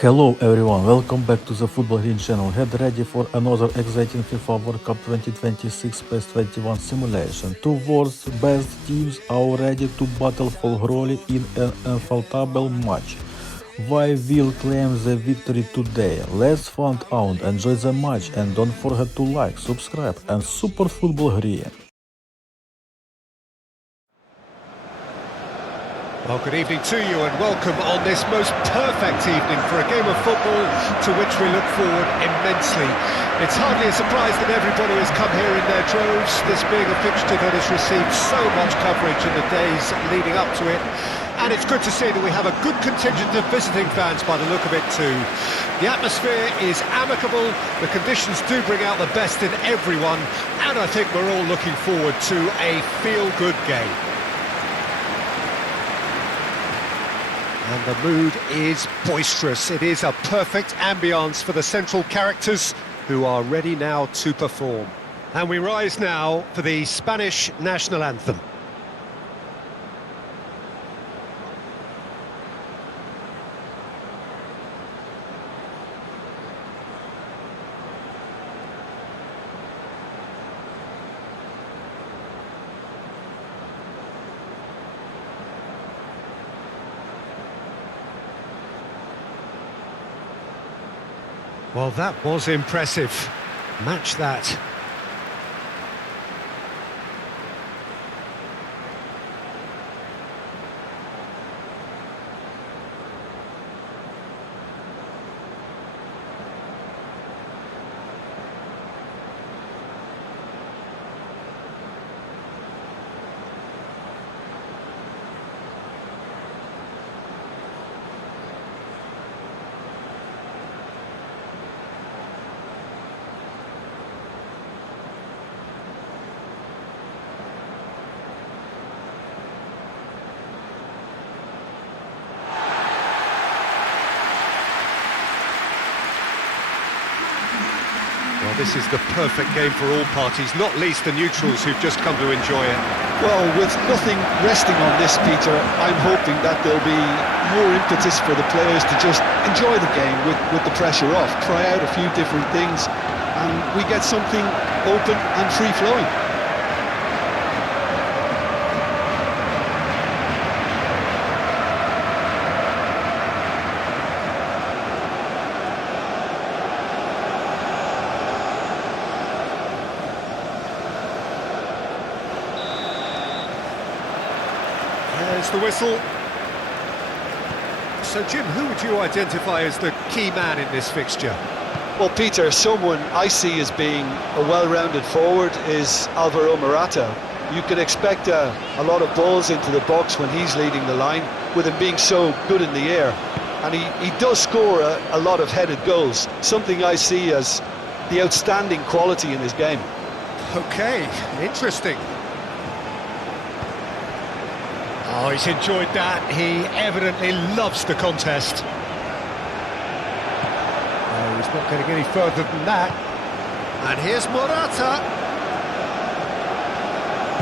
Hello everyone, welcome back to the Football Green channel. Get ready for another exciting FIFA World Cup 2026 PES 21 simulation. Two world's best teams are ready to battle for glory in an unforgettable match. We will claim the victory today. Let's find out, enjoy the match, and don't forget to like, subscribe and support Football Green. Well, good evening to you and welcome on this most perfect evening for a game of football to which we look forward immensely. It's hardly a surprise that everybody has come here in their droves, this being a fixture that has received so much coverage in the days leading up to it. And it's good to see that we have a good contingent of visiting fans by the look of it too. The atmosphere is amicable, the conditions do bring out the best in everyone, and I think we're all looking forward to a feel-good game. And the mood is boisterous. It is a perfect ambience for the central characters who are ready now to perform. And we rise now for the Spanish national anthem. Well, that was impressive. Match that. Well, this is the perfect game for all parties, not least the neutrals who've just come to enjoy it. Well, with nothing resting on this, Peter, I'm hoping that there'll be more impetus for the players to just enjoy the game with the pressure off, try out a few different things, and we get something open and free-flowing. There's the whistle. So, Jim, who would you identify as the key man in this fixture? Well, Peter, someone I see as being a well-rounded forward is Alvaro Morata. You can expect a lot of balls into the box when he's leading the line, with him being so good in the air. And he does score a lot of headed goals, something I see as the outstanding quality in his game. Okay, interesting. Oh, he's enjoyed that. He evidently loves the contest. Oh, he's not getting any further than that. And here's Morata.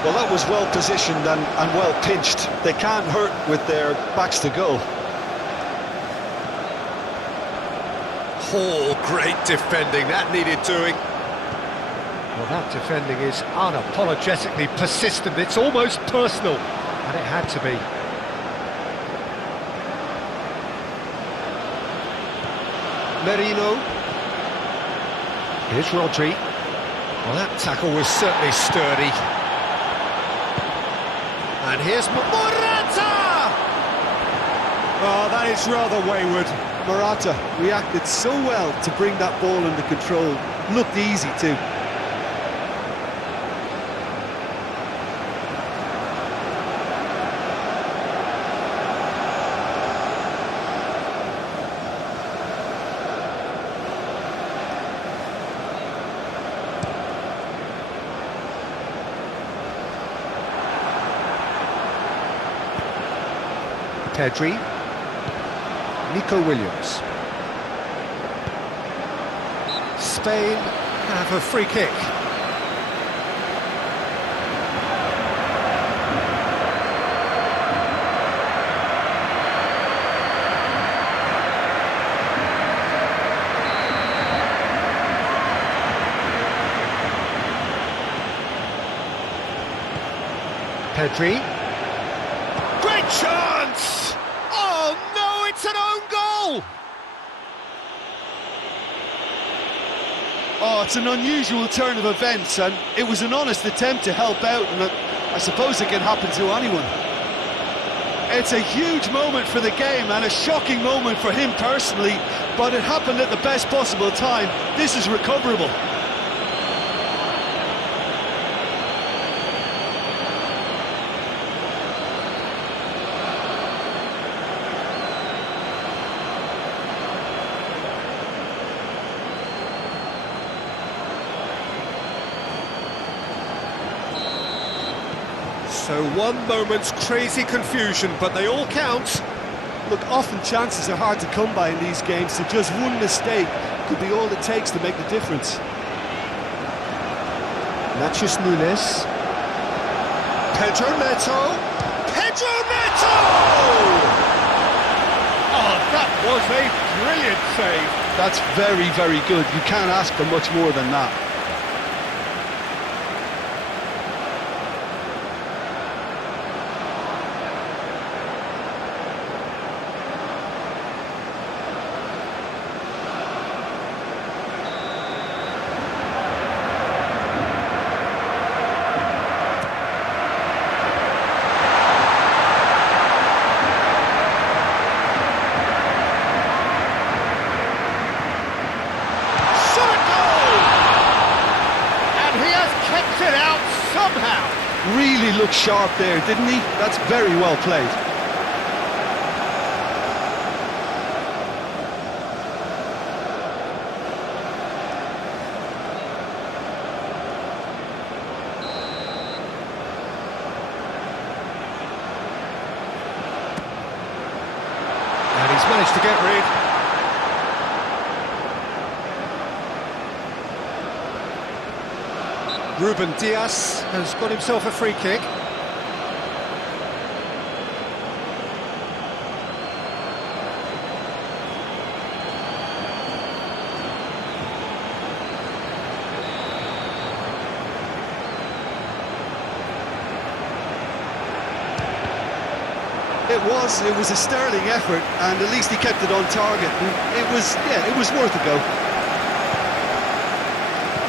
Well, that was well positioned and well pinched. They can't hurt with their backs to goal. Oh, great defending. That needed doing. Well, that defending is unapologetically persistent. It's almost personal. And it had to be. Merino. Here's Rodri. Well, that tackle was certainly sturdy. And here's Morata! Oh, that is rather wayward. Morata reacted so well to bring that ball under control. Looked easy too. Pedri, Nico Williams. Spain have a free kick. Pedri. Great chance! Oh no, it's an own goal! Oh, it's an unusual turn of events, and it was an honest attempt to help out, and I suppose it can happen to anyone. It's a huge moment for the game and a shocking moment for him personally, but it happened at the best possible time. This is recoverable. So one moment's crazy confusion, but they all count. Look, often chances are hard to come by in these games, so just one mistake could be all it takes to make the difference. Nachos Nunes. Pedro Neto. Pedro Neto! Oh, that was a brilliant save. That's very, very good. You can't ask for much more than that. It out somehow. Really looked sharp there, didn't he? That's very well played. And he's managed to get rid. Ruben Dias has got himself a free kick. It was a sterling effort, and at least he kept it on target. And it was worth a go.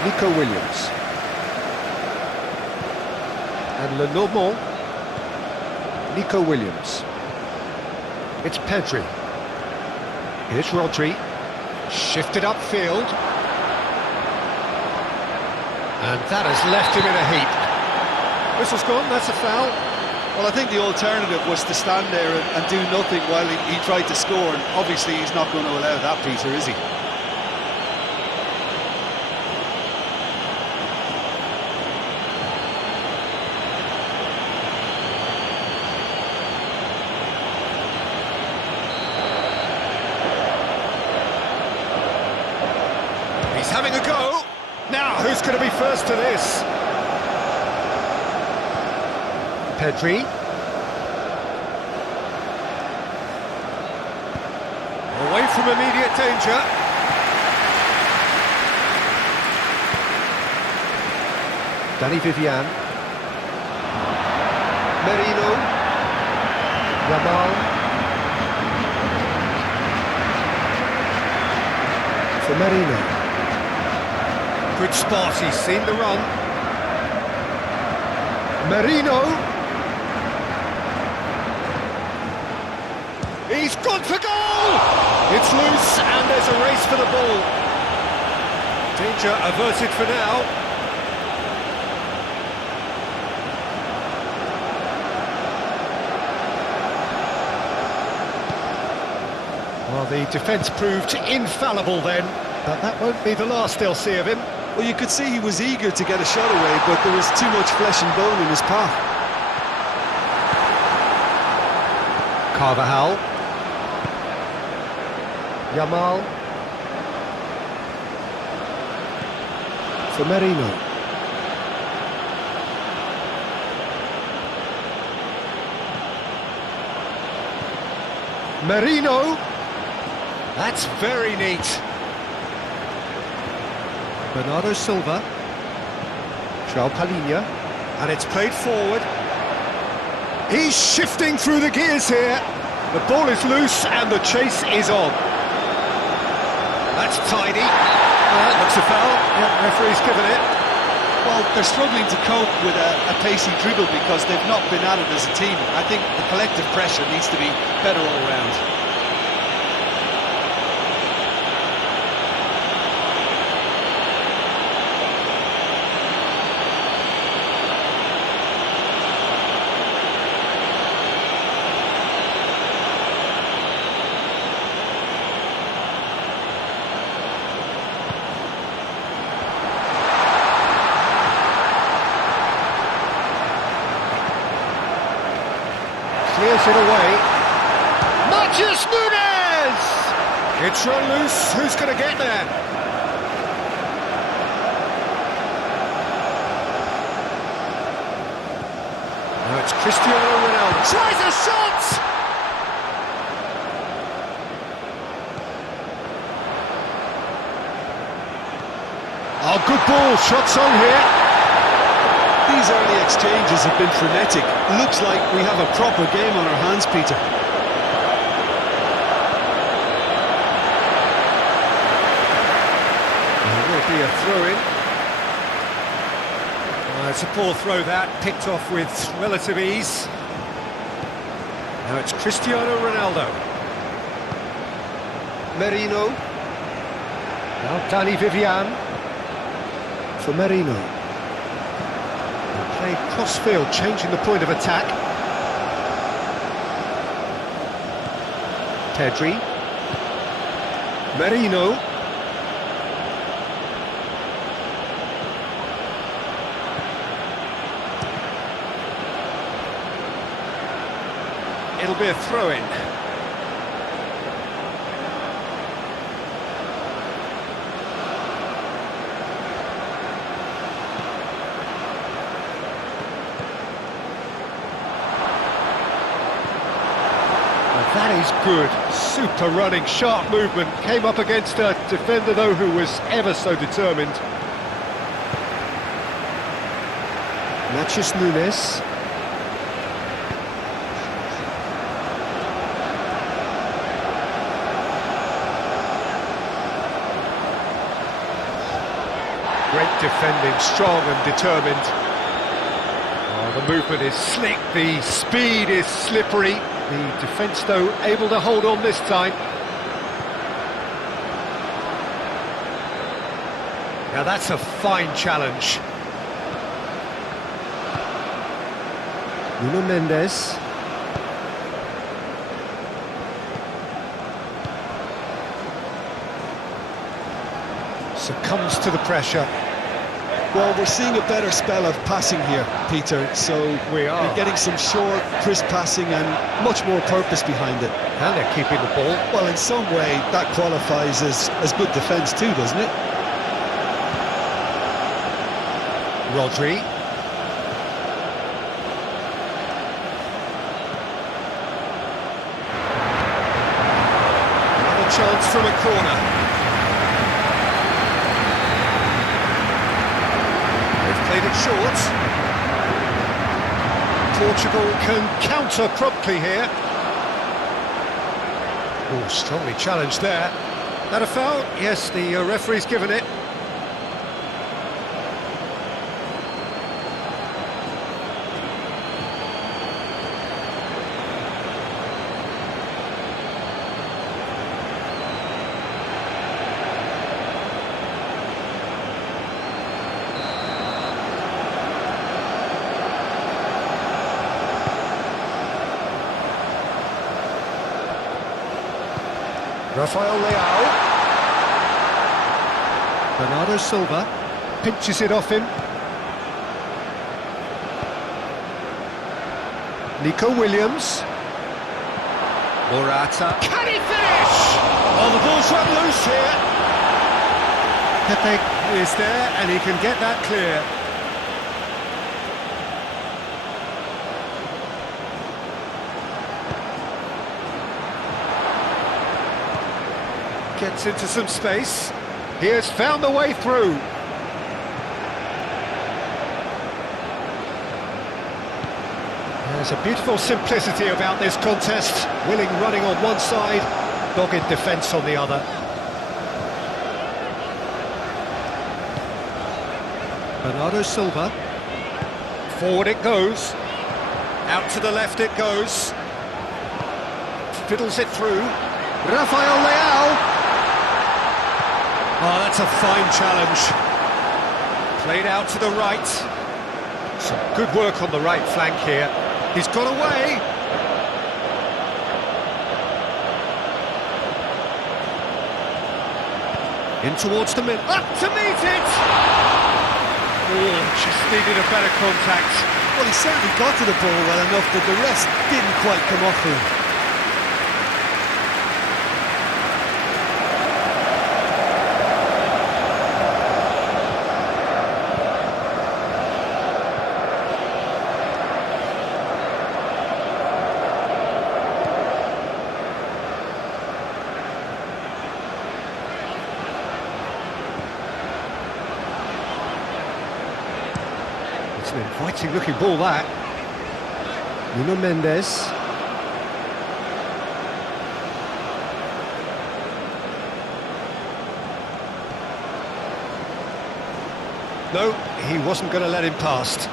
Nico Williams. And Lenormand. Nico Williams. It's Pedri. Here's Rodri. Shifted upfield. And that has left him in a heap. Whistle's gone, that's a foul. Well, I think the alternative was to stand there and do nothing while he tried to score, and obviously he's not going to allow that, Peter, is he? He's having a go. Now, who's going to be first to this? Pedri. Away from immediate danger. Danny Vivian. Merino. Yamal. For Merino. Good spot, he's seen the run. Merino. He's gone for goal! It's loose and there's a race for the ball. Danger averted for now. Well, the defence proved infallible then, but that won't be the last they'll see of him. Well, you could see he was eager to get a shot away, but there was too much flesh and bone in his path. Carvajal. Yamal. For Merino. Merino. That's very neat. Bernardo Silva. João Palhinha. And it's played forward. He's shifting through the gears here. The ball is loose and the chase is on. That's tidy. Looks a foul. Yeah, referee's given it. Well, they're struggling to cope with a pacey dribble because they've not been at it as a team. I think the collective pressure needs to be better all round. Clears it away. Matheus Nunes! It's run loose. Who's going to get there? Now it's Cristiano Ronaldo. Tries a shot! Oh, good ball. Shots on here. These early exchanges have been frenetic. Looks like we have a proper game on our hands, Peter. There will be a throw-in. It's a poor throw that, picked off with relative ease. Now it's Cristiano Ronaldo. Merino. Now Danny Vivian. For Merino. Played cross-field, changing the point of attack. Pedri. Merino. It'll be a throw-in. That is good. Super running, sharp movement. Came up against a defender, though, who was ever so determined. Matheus Nunes. Great defending, strong and determined. Oh, the movement is slick, the speed is slippery. The defence, though, able to hold on this time. Now that's a fine challenge. Nuno Mendes. Succumbs to the pressure. Well, we're seeing a better spell of passing here, Peter, so We are. we're getting some short, crisp passing and much more purpose behind it. And they're keeping the ball. Well, in some way, that qualifies as good defence too, doesn't it? Rodri. Another chance from a corner. Played it short. Portugal can counter promptly here. Oh, strongly challenged there. That a foul? Yes, the referee's given it. Rafael Leao. Bernardo Silva pinches it off him. Nico Williams. Morata. Can he finish? Oh, the ball's run loose here. Pepe is there and he can get that clear. Gets into some space. He has found the way through. There's a beautiful simplicity about this contest. Willing running on one side, dogged defence on the other. Bernardo Silva. Forward it goes. Out to the left it goes. Fiddles it through. Rafael Leao. Oh, that's a fine challenge. Played out to the right. Some good work on the right flank here. He's got away. In towards the middle. Up to meet it! Oh, just needed a better contact. Well, he certainly got to the ball well enough, but the rest didn't quite come off him. It's an inviting looking ball, that. Nuno Mendes. No, he wasn't going to let him past.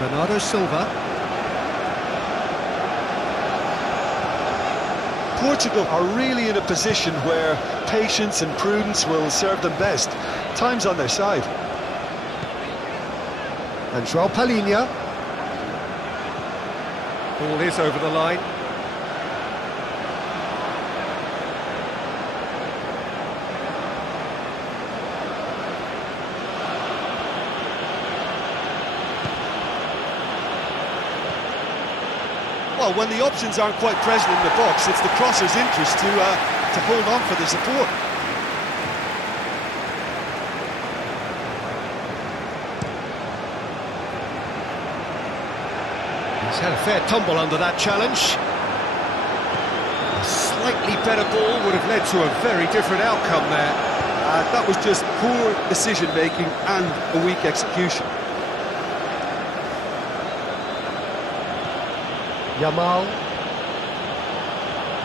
Bernardo Silva. Portugal are really in a position where patience and prudence will serve them best. Time's on their side. And João Palhinha. Ball is over the line. Well, when the options aren't quite present in the box, it's the crosser's interest to hold on for the support. He's had a fair tumble under that challenge. A slightly better ball would have led to a very different outcome there. That was just poor decision-making and a weak execution. Yamal.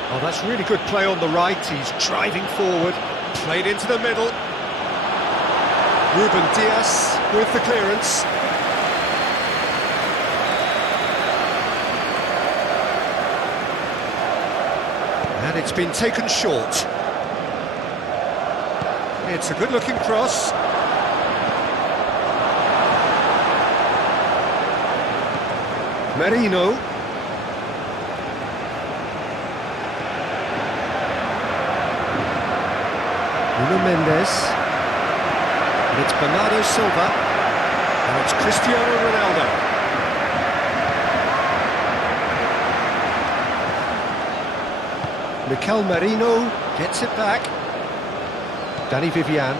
Oh, that's really good play on the right. He's driving forward. Played into the middle. Ruben Dias with the clearance. And it's been taken short. It's a good-looking cross. Merino. Nuno Mendes. And it's Bernardo Silva. And it's Cristiano Ronaldo. Mikel Merino gets it back. Danny Vivian.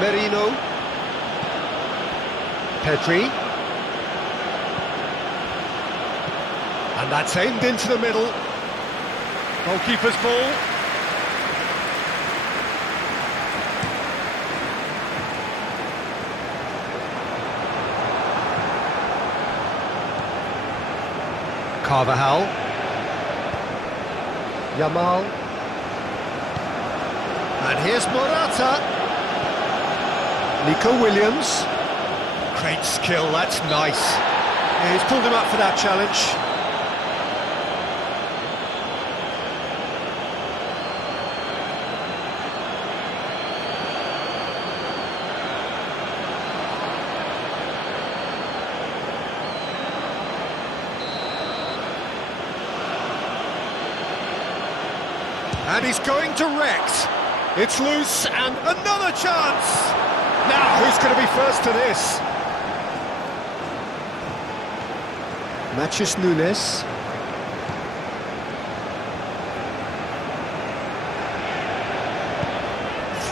Merino. Pedri. And that's aimed into the middle. Goalkeeper's ball. Carvajal. Yamal. And here's Morata. Nico Williams. Great skill, that's nice. Yeah, he's pulled him up for that challenge. And he's going direct. It's loose, and another chance! Now, who's going to be first to this? Matheus Nunes.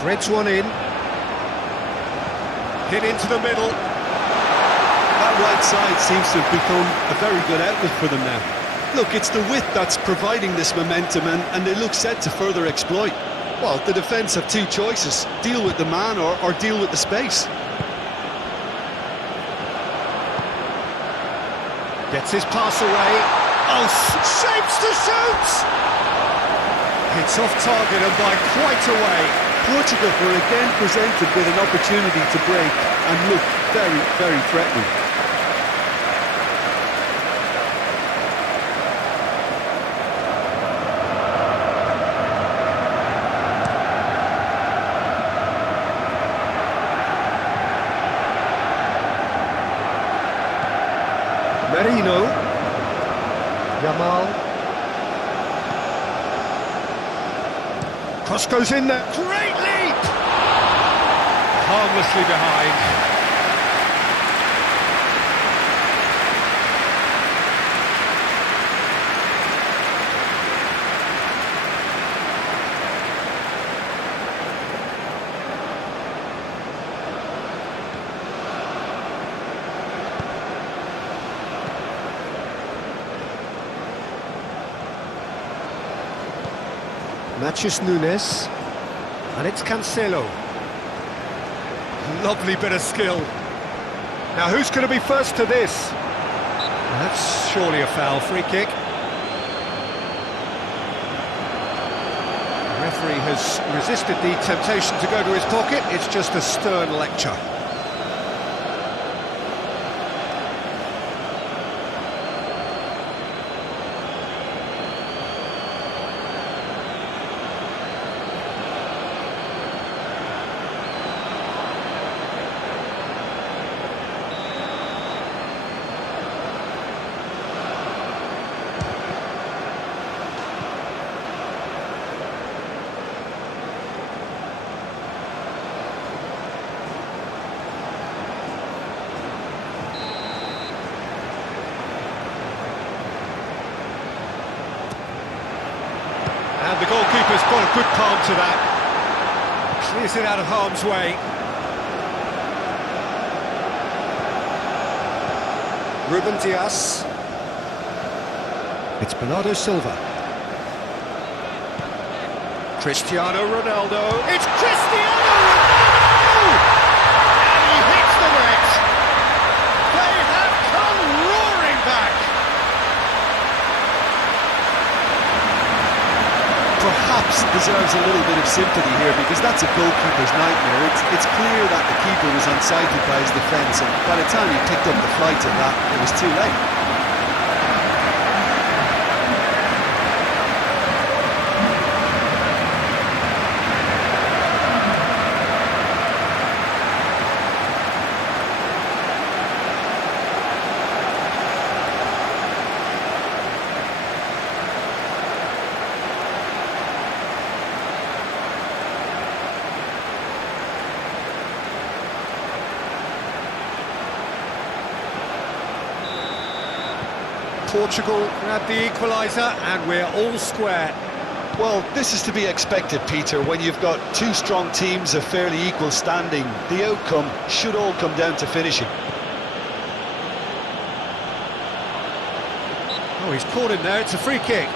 Threads one in. Hit into the middle. That that right side seems to have become a very good outlet for them now. Look, it's the width that's providing this momentum, and they look set to further exploit. Well, the defence have two choices: deal with the man or deal with the space. Gets his pass away. Oh, shapes to shoot! It's off target and by quite a way. Portugal were again presented with an opportunity to break and look very, very threatening. Merino. Yamal. Cross goes in there. Great leap! Harmlessly behind. Matches Nunes, and it's Cancelo. Lovely bit of skill. Now who's going to be first to this? That's surely a foul. Free kick. The referee has resisted the temptation to go to his pocket. It's just a stern lecture. And the goalkeeper's got a good palm to that. Clears it out of harm's way. Ruben Dias. It's Bernardo Silva. Cristiano Ronaldo. It's Cristiano Ronaldo! And he hits the net. They have come roaring back. Perhaps deserves a little bit of sympathy here, because that's a goalkeeper's nightmare. It's clear that the keeper was unsighted by his defence, and by the time he picked up the flight of that, it was too late. Portugal grab the equaliser and we're all square. Well, this is to be expected, Peter, when you've got two strong teams of fairly equal standing. The outcome should all come down to finishing. Oh, he's caught him there, it's a free kick.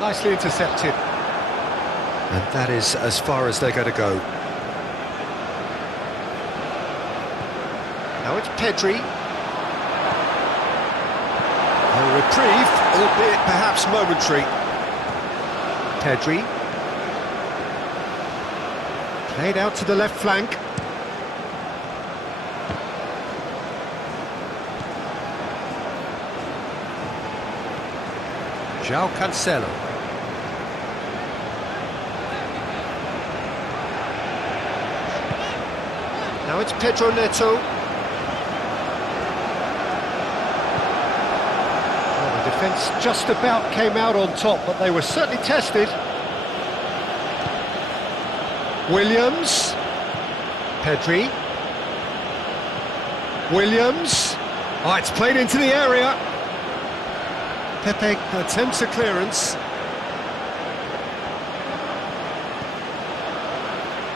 Nicely intercepted. And that is as far as they're going to go. Now it's Pedri. A reprieve, albeit perhaps momentary. Pedri. Played out to the left flank. João Cancelo. Now it's Pedro Neto. Well, the defence just about came out on top, but they were certainly tested. Williams. Pedri. Williams. Oh, it's played into the area. Pepe attempts a clearance.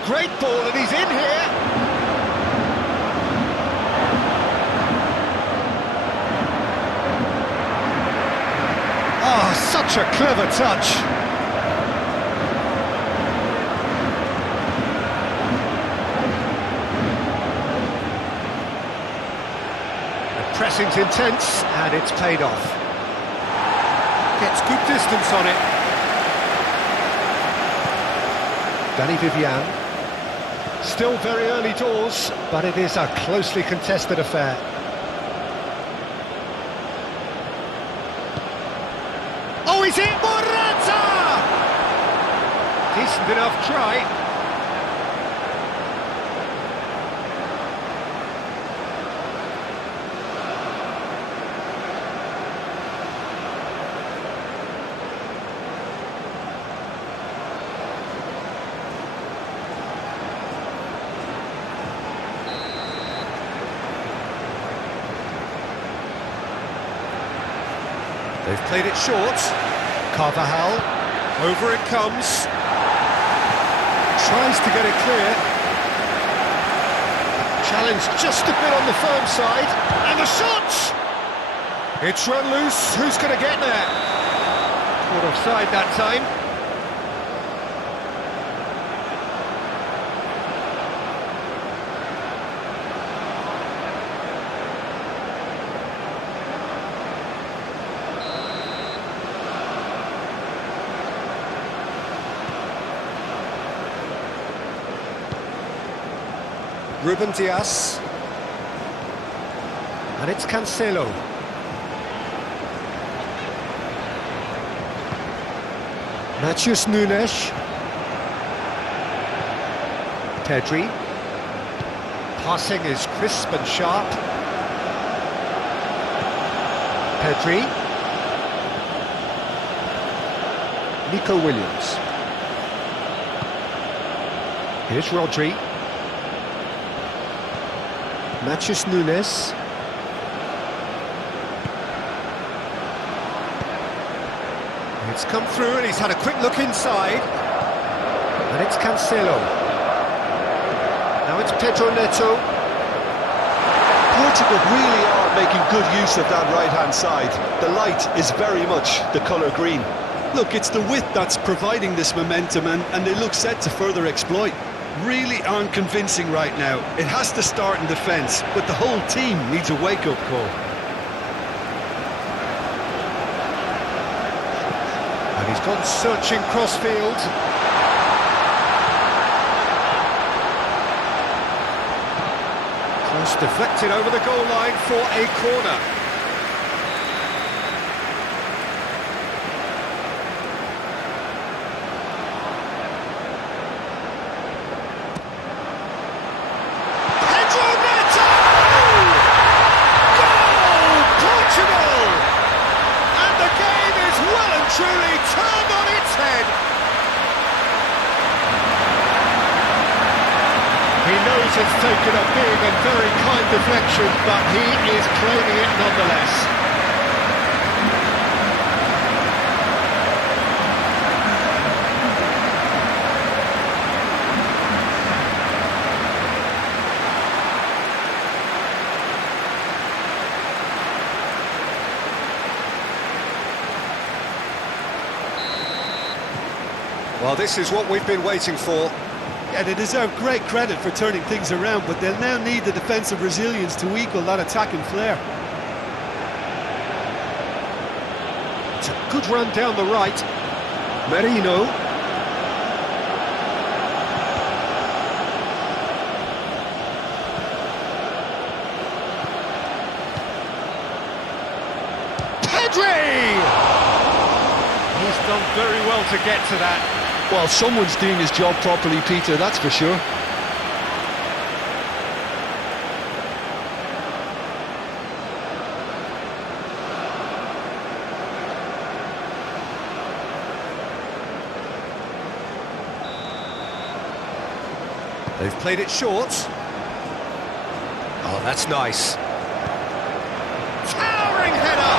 Great ball, and he's in here. Oh, such a clever touch. The pressing's intense, and it's paid off. Gets good distance on it. Danny Vivian. Still very early doors, but it is a closely contested affair. Oh, he's in! Morata! Decent enough try. They've played it short. Carvajal, over it comes. Tries to get it clear. Challenge just a bit on the firm side. And the shot! It's run loose. Who's going to get there? Caught offside that time. Ruben Dias, and it's Cancelo. Matheus Nunes. Pedri. Passing is crisp and sharp. Pedri. Nico Williams. Here's Rodri. Matheus Nunes. It's come through and he's had a quick look inside. And it's Cancelo. Now it's Pedro Neto. Portugal really are making good use of that right-hand side. The light is very much the colour green. Look, it's the width that's providing this momentum, and they look set to further exploit. Really aren't convincing right now. It has to start in defence, but the whole team needs a wake-up call. And he's gone searching crossfield. Cross deflected over the goal line for a corner. Truly turned on its head. He knows it's taken a big and very kind deflection, but he is claiming it nonetheless. Well, this is what we've been waiting for. Yeah, they deserve great credit for turning things around, but they'll now need the defensive resilience to equal that attacking flair. It's a good run down the right. Merino. Pedri! He's done very well to get to that. Well, someone's doing his job properly, Peter, that's for sure. They've played it short. Oh, that's nice. Towering header!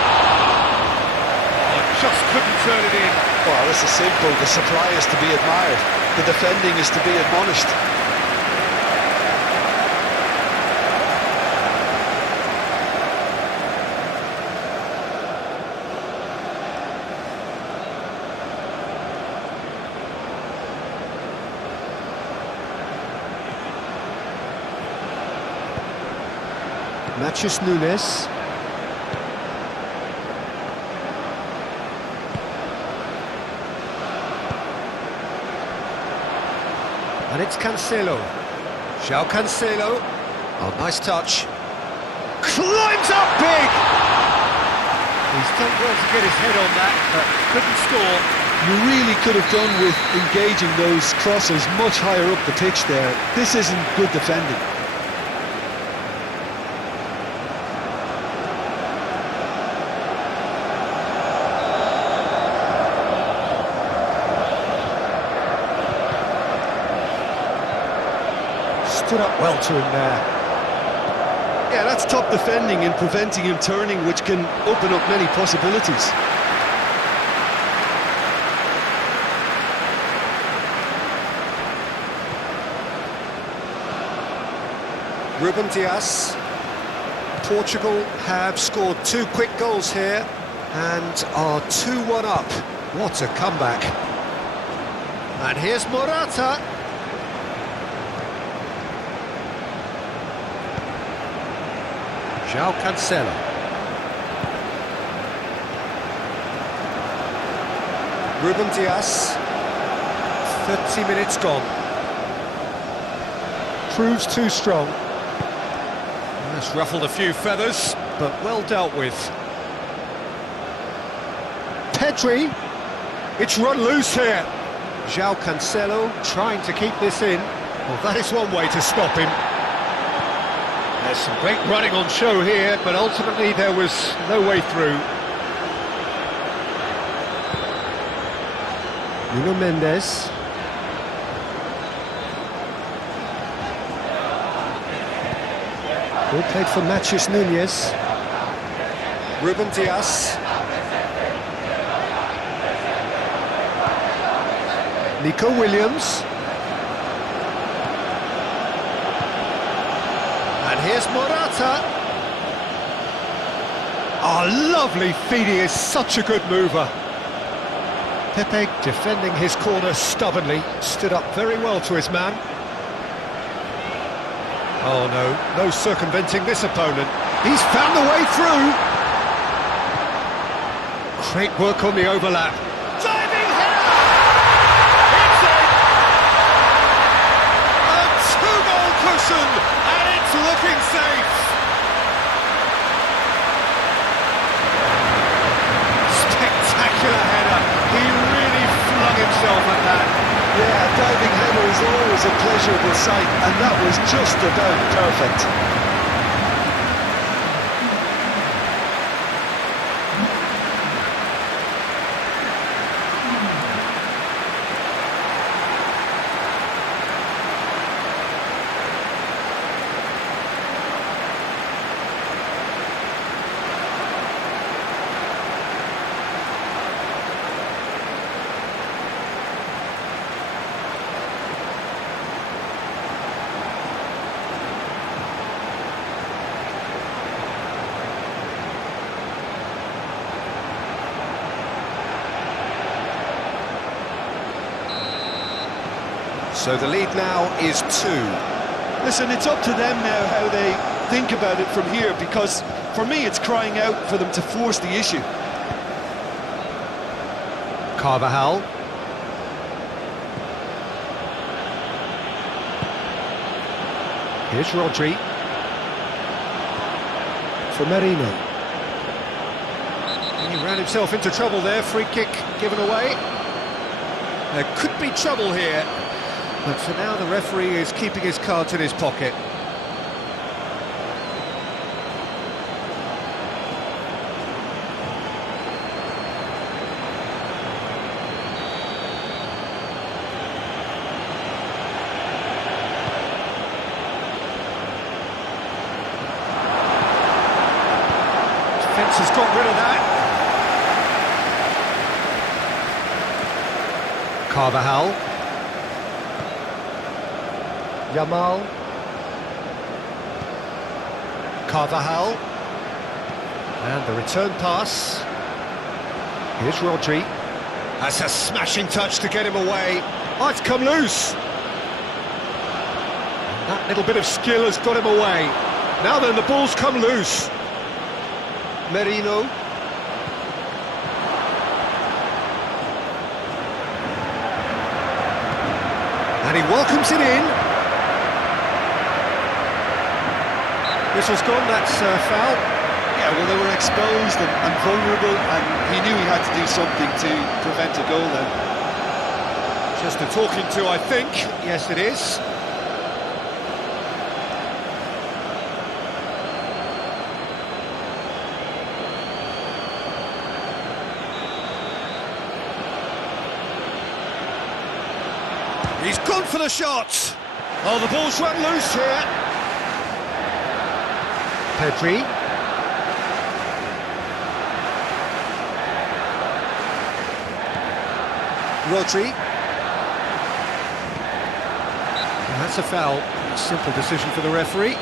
Oh, just couldn't turn it in. Well, this is simple. The supply is to be admired. The defending is to be admonished. Mathias Nunes. And it's Cancelo. João Cancelo. Oh, nice touch. Climbs up big! He's done well to get his head on that, but couldn't score. You really could have done with engaging those crosses much higher up the pitch there. This isn't good defending. Stood up well to him there. Yeah, that's top defending and preventing him turning, which can open up many possibilities. Ruben Dias. Portugal have scored 2 quick goals here and are 2-1 up. What a comeback. And here's Morata. João Cancelo. Ruben Dias. 30 minutes gone. Proves too strong. That's ruffled a few feathers, but well dealt with. Pedri. It's run loose here. João Cancelo trying to keep this in. Well, that is one way to stop him. There's some great running on show here, but ultimately there was no way through. Nuno Mendes. Ball played for Mathias Nunes. Ruben Dias. Nico Williams. And here's Morata. Oh, lovely feed, he is such a good mover. Pepe defending his corner stubbornly, stood up very well to his man. Oh no, no circumventing this opponent. He's found the way through. Great work on the overlap. Diving header! It's in! A 2-goal cushion, and it's looking safe. Spectacular header. He really flung himself at that. Yeah, diving header is always a pleasurable sight, and that was just about perfect. So the lead now is 2. Listen, it's up to them now how they think about it from here, because for me it's crying out for them to force the issue. Carvajal. Here's Rodri. For Merino. And he ran himself into trouble there, free kick given away. There could be trouble here, but for now the referee is keeping his cards in his pocket. Defence has got rid of that. Carvajal. Yamal. Carvajal. And the return pass. Here's Rodri. That's a smashing touch to get him away. Oh, it's come loose. And that little bit of skill has got him away. Now then, the ball's come loose. Merino. And he welcomes it in. Whistle's gone, that's foul. Yeah, well, they were exposed and vulnerable, and he knew he had to do something to prevent a goal then. Just a talking to, I think. Yes, it is. He's gone for the shot. Oh, the ball's run loose here. Pedri. Rodri. And that's a foul. A simple decision for the referee.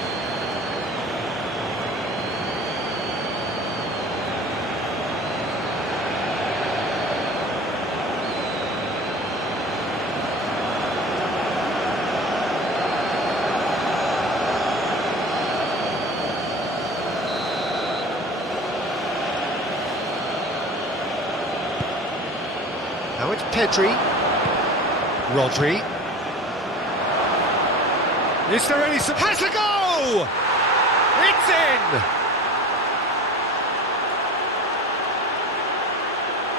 Now it's Pedri. Rodri. Is there any... Has a go! It's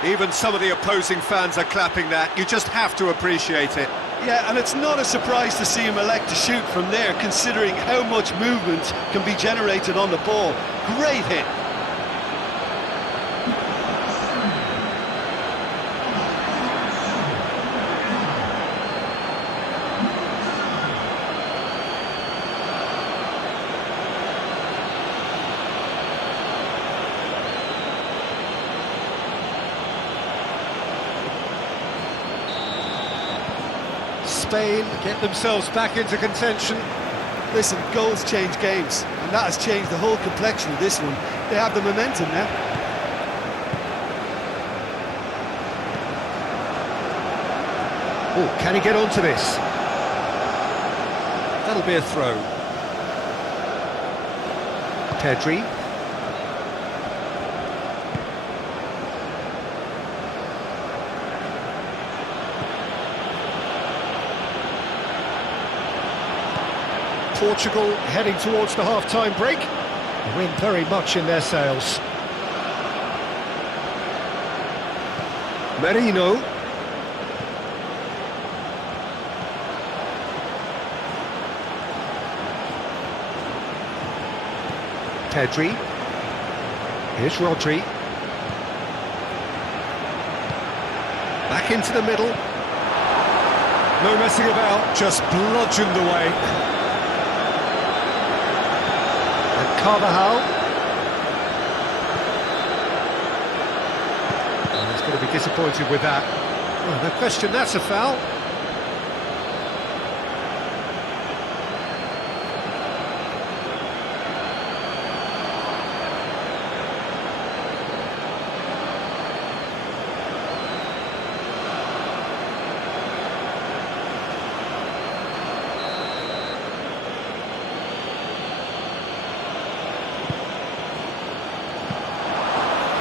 in! Even some of the opposing fans are clapping that. You just have to appreciate it. Yeah, and it's not a surprise to see him elect to shoot from there, considering how much movement can be generated on the ball. Great hit. Spain get themselves back into contention. Listen, goals change games, and that has changed the whole complexion of this one. They have the momentum now. Oh, can he get onto this? That'll be a throw. Pedri. Portugal heading towards the half-time break. The wind very much in their sails. Merino. Pedri. Here's Rodri. Back into the middle. No messing about, just bludgeoned away. Carvajal. Oh, he's going to be disappointed with that. Oh, no question, that's a foul.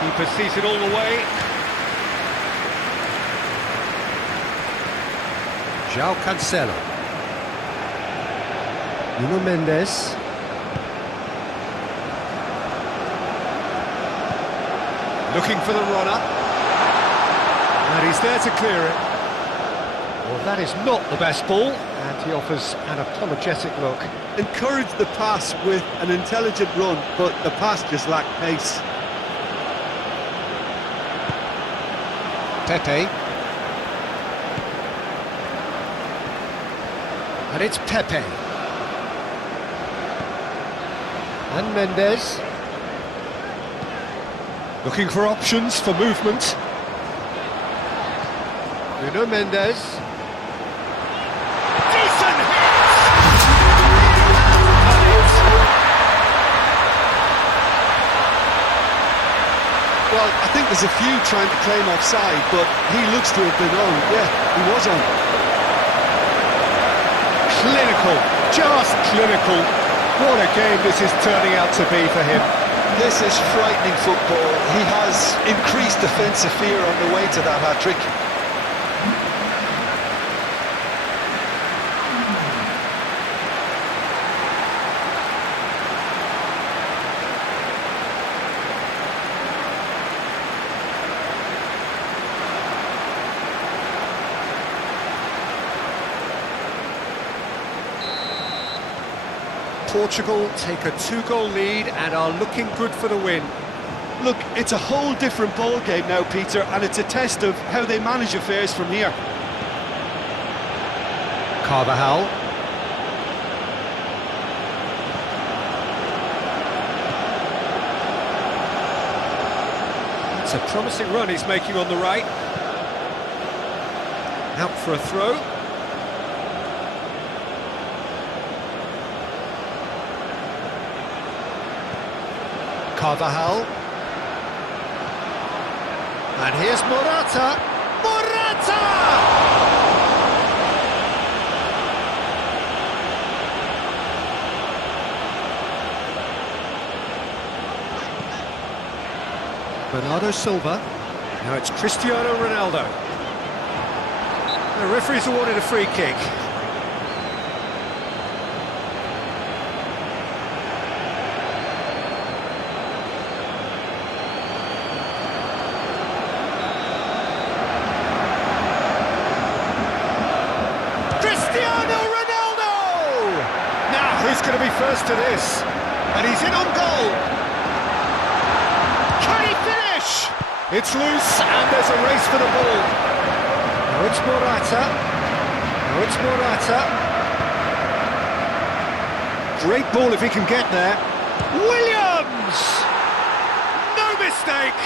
Keeper sees it all the way. João Cancelo. Nuno Mendes. Looking for the runner. And he's there to clear it. Well, that is not the best ball. And he offers an apologetic look. Encouraged the pass with an intelligent run, but the pass just lacked pace. Pepe. And it's Pepe. And Mendes. Looking for options for movement. Nuno Mendes. Decent hit! Well, I think there's a few trying to claim offside, but he looks to have been on. Yeah, he was on. Clinical, just clinical. What a game this is turning out to be for him. This is frightening football. He has increased defensive fear on the way to that hat-trick. Portugal take a 2-goal lead and are looking good for the win. Look, it's a whole different ball game now, Peter, and it's a test of how they manage affairs from here. Carvajal. It's a promising run he's making on the right. Out for a throw. Carvajal. And here's Morata. Morata! Bernardo Silva. Now it's Cristiano Ronaldo. The referee's awarded a free kick. Who's going to be first to this? And he's in on goal. Can he finish? It's loose and there's a race for the ball. Now it's Morata. Now it's Morata. Great ball if he can get there. Williams! No mistake!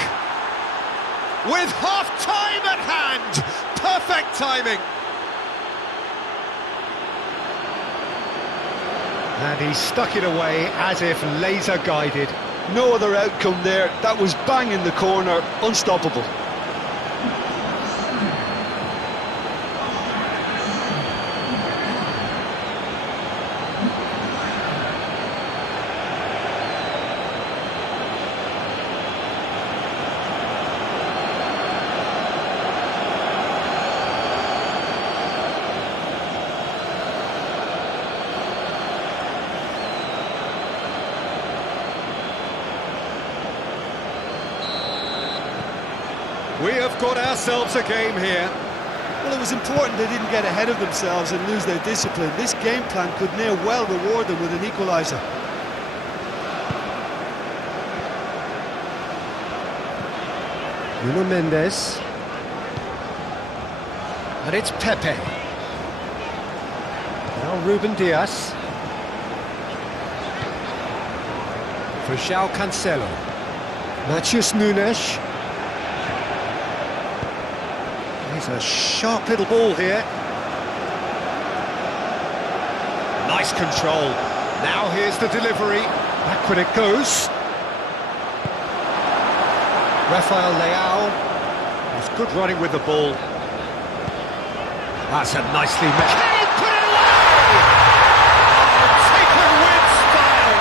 With half-time at hand. Perfect timing. And he stuck it away as if laser-guided. No other outcome there. That was bang in the corner, unstoppable. We have got ourselves a game here. Well, it was important they didn't get ahead of themselves and lose their discipline. This game plan could near well reward them with an equaliser. Nuno Mendes. And it's Pepe. Now Ruben Diaz. For João Cancelo. Matheus Nunes. He's a sharp little ball here. Nice control. Now here's the delivery. Backward it goes. Rafael Leao. He's good running with the ball. That's a nicely made. Can he put it away? Oh, taken with style.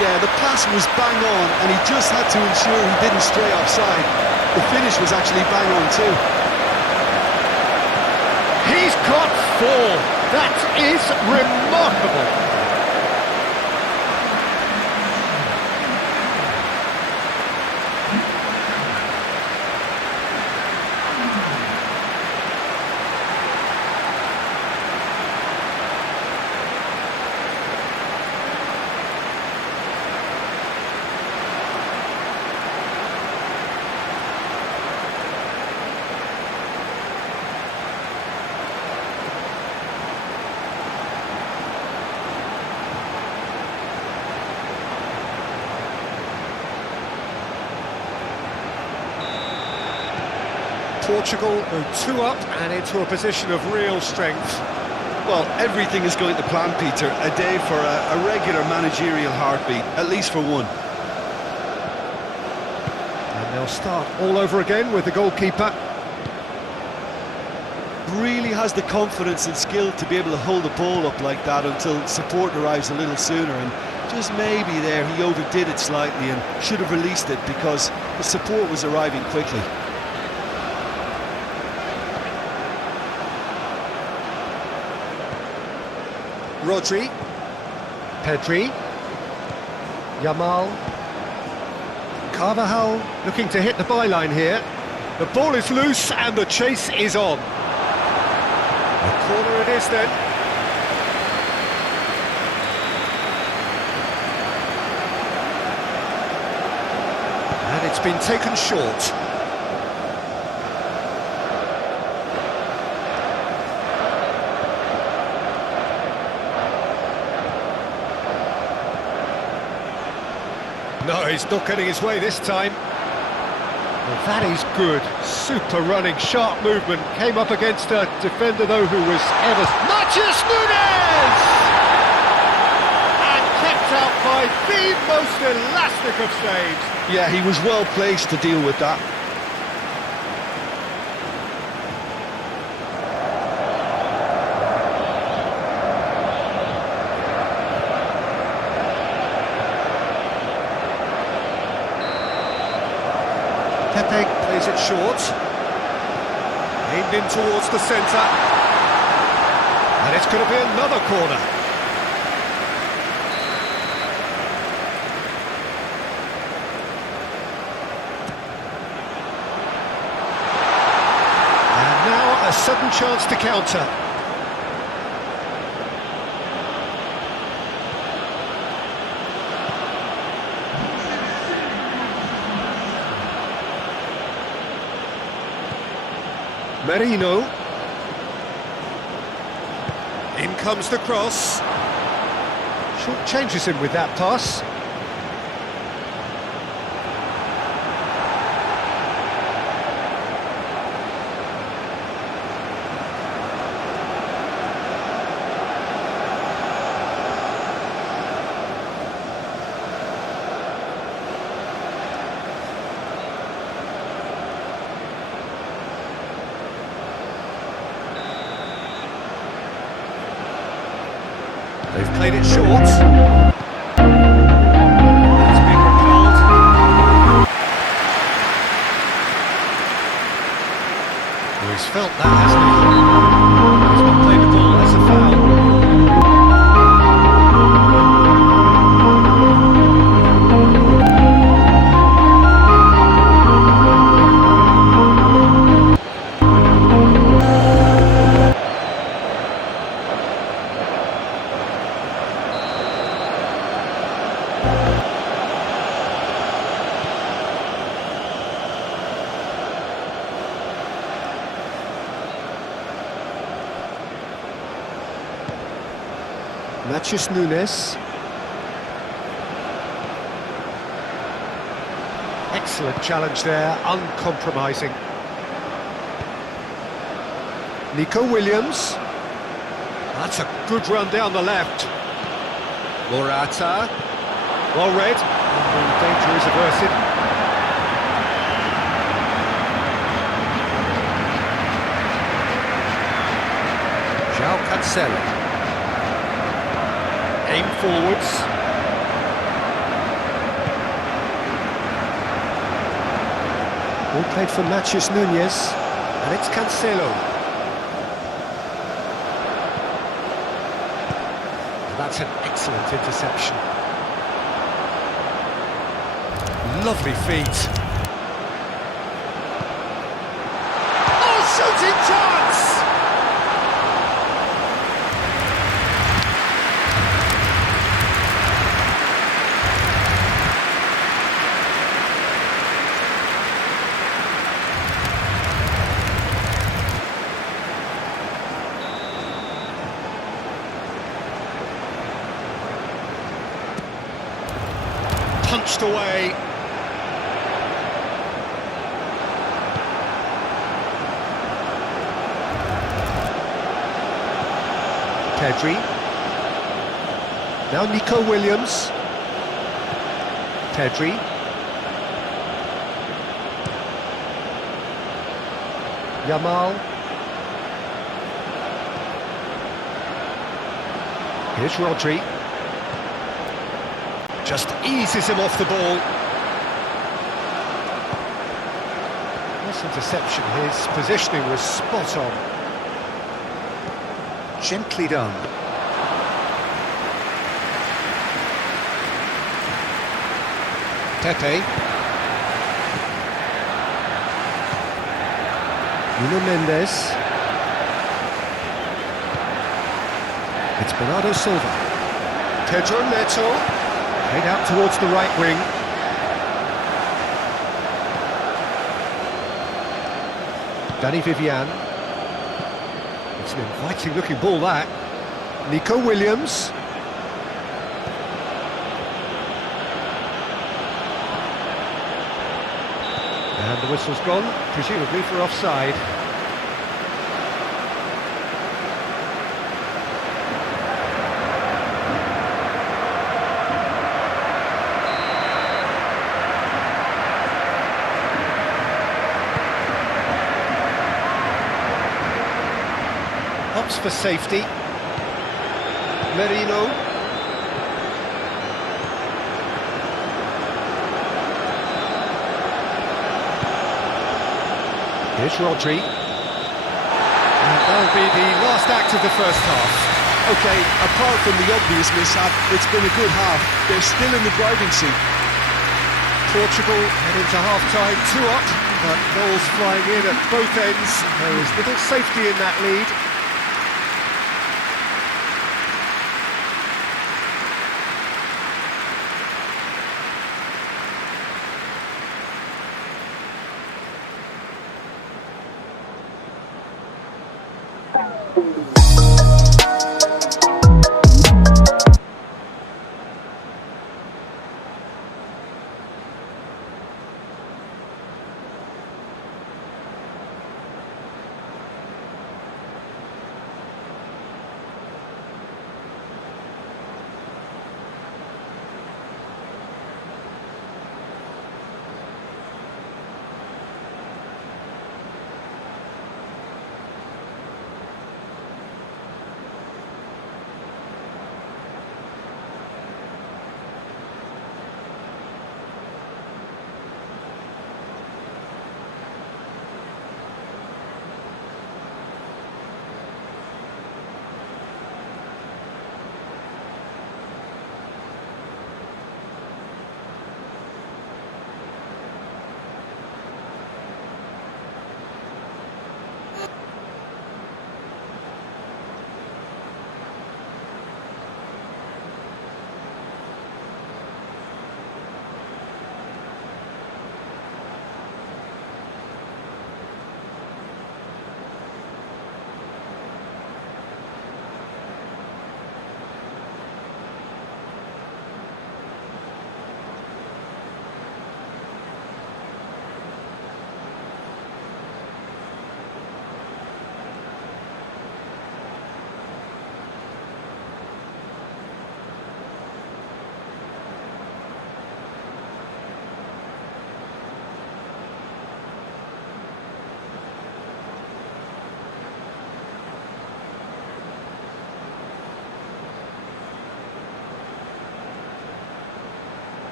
Yeah, the pass was bang on, and he just had to ensure he didn't stray offside. The finish was actually bang on too. He's got 4. That is remarkable. Portugal go 2 up and into a position of real strength. Well, everything is going to plan, Peter. A day for a regular managerial heartbeat, at least for one. And they'll start all over again with the goalkeeper. Really has the confidence and skill to be able to hold the ball up like that until support arrives a little sooner, and just maybe there he overdid it slightly and should have released it because the support was arriving quickly. Rodri, Pedri, Yamal, Carvajal looking to hit the byline here. The ball is loose and the chase is on. A corner it is then. And it's been taken short. No, he's not getting his way this time. Well, that is good. Super running, sharp movement. Came up against a defender, though, who was ever... Matheus Nunes! And kept out by the most elastic of saves. Yeah, he was well placed to deal with that. Pepe plays it short. Aimed in towards the centre. And it's going to be another corner. And now a sudden chance to counter. Merino. In comes the cross. Short changes him with that pass. They've played it short. It's been repelled. Well, he's felt that, hasn't he? He's not played the ball, that's a foul. Matheus Nunes. Excellent challenge there, uncompromising. Nico Williams. That's a good run down the left. Morata. Well read. And danger is averted. João Cancelo. Aim forwards. Ball played for Matheus Nunes, and it's Cancelo. And that's an excellent interception. Lovely feet. Oh, shooting chance! Punched away. Pedri. Now Nico Williams. Pedri. Yamal. Here's Rodri. Just eases him off the ball. Nice interception. His positioning was spot on. Gently done. Pepe. Nuno Mendes. It's Bernardo Silva. Pedro Neto. Played out towards the right wing. Danny Vivian. It's an inviting looking ball, that. Nico Williams. And the whistle's gone, presumably for offside. Opts for safety. Merino. Here's Rodri. And that'll be the last act of the first half. OK, apart from the obvious mishap, it's been a good half. They're still in the driving seat. Portugal head into half-time 2-up, but goals flying in at both ends. There is little safety in that lead.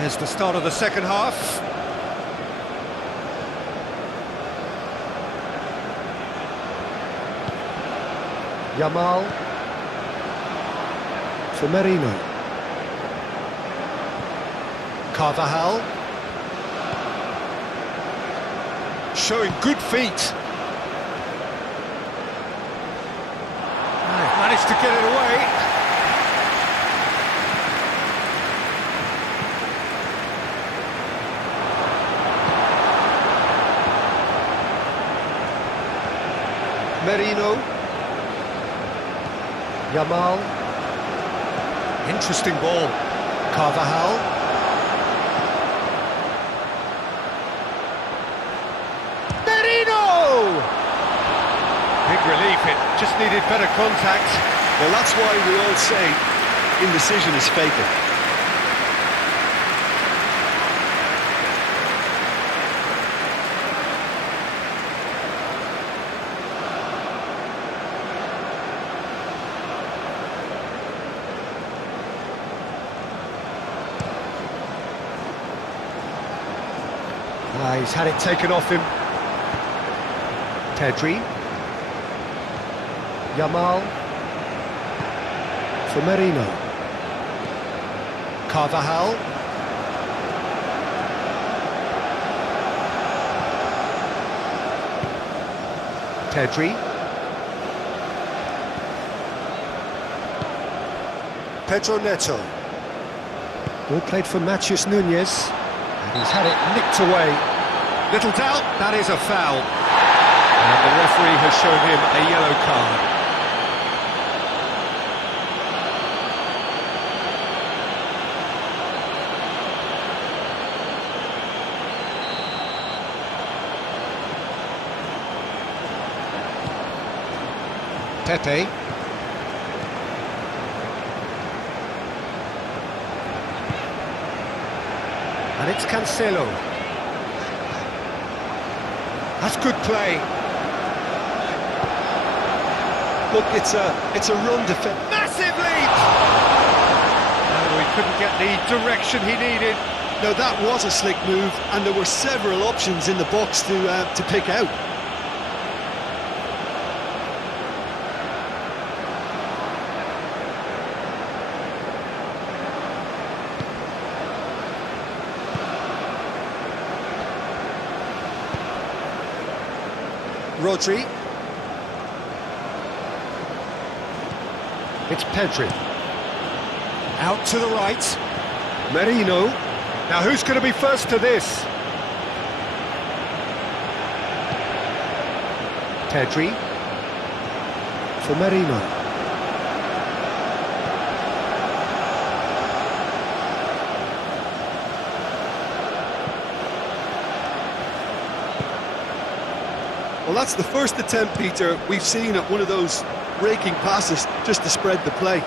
There's the start of the second half. Yamal. For Merino. Carvajal. Showing good feet. Managed to get it away. Merino. Yamal. Interesting ball. Carvajal. Merino! Big relief, it just needed better contact. Well, that's why we all say indecision is fatal. He's had it taken off him. Pedri. Yamal. For Merino. Carvajal. Pedri. Pedro Neto. Ball played for Matheus Nunes. And he's had it nicked away. Little doubt, that is a foul. And the referee has shown him a yellow card. Pepe. And it's Cancelo. That's good play. Look, it's a run defense. Massive lead! No, he couldn't get the direction he needed. No, that was a slick move, and there were several options in the box to pick out. Rodri. It's Pedri. Out to the right. Merino. Now who's going to be first to this? Pedri. For Merino. Well, that's the first attempt, Peter, we've seen at one of those raking passes just to spread the play.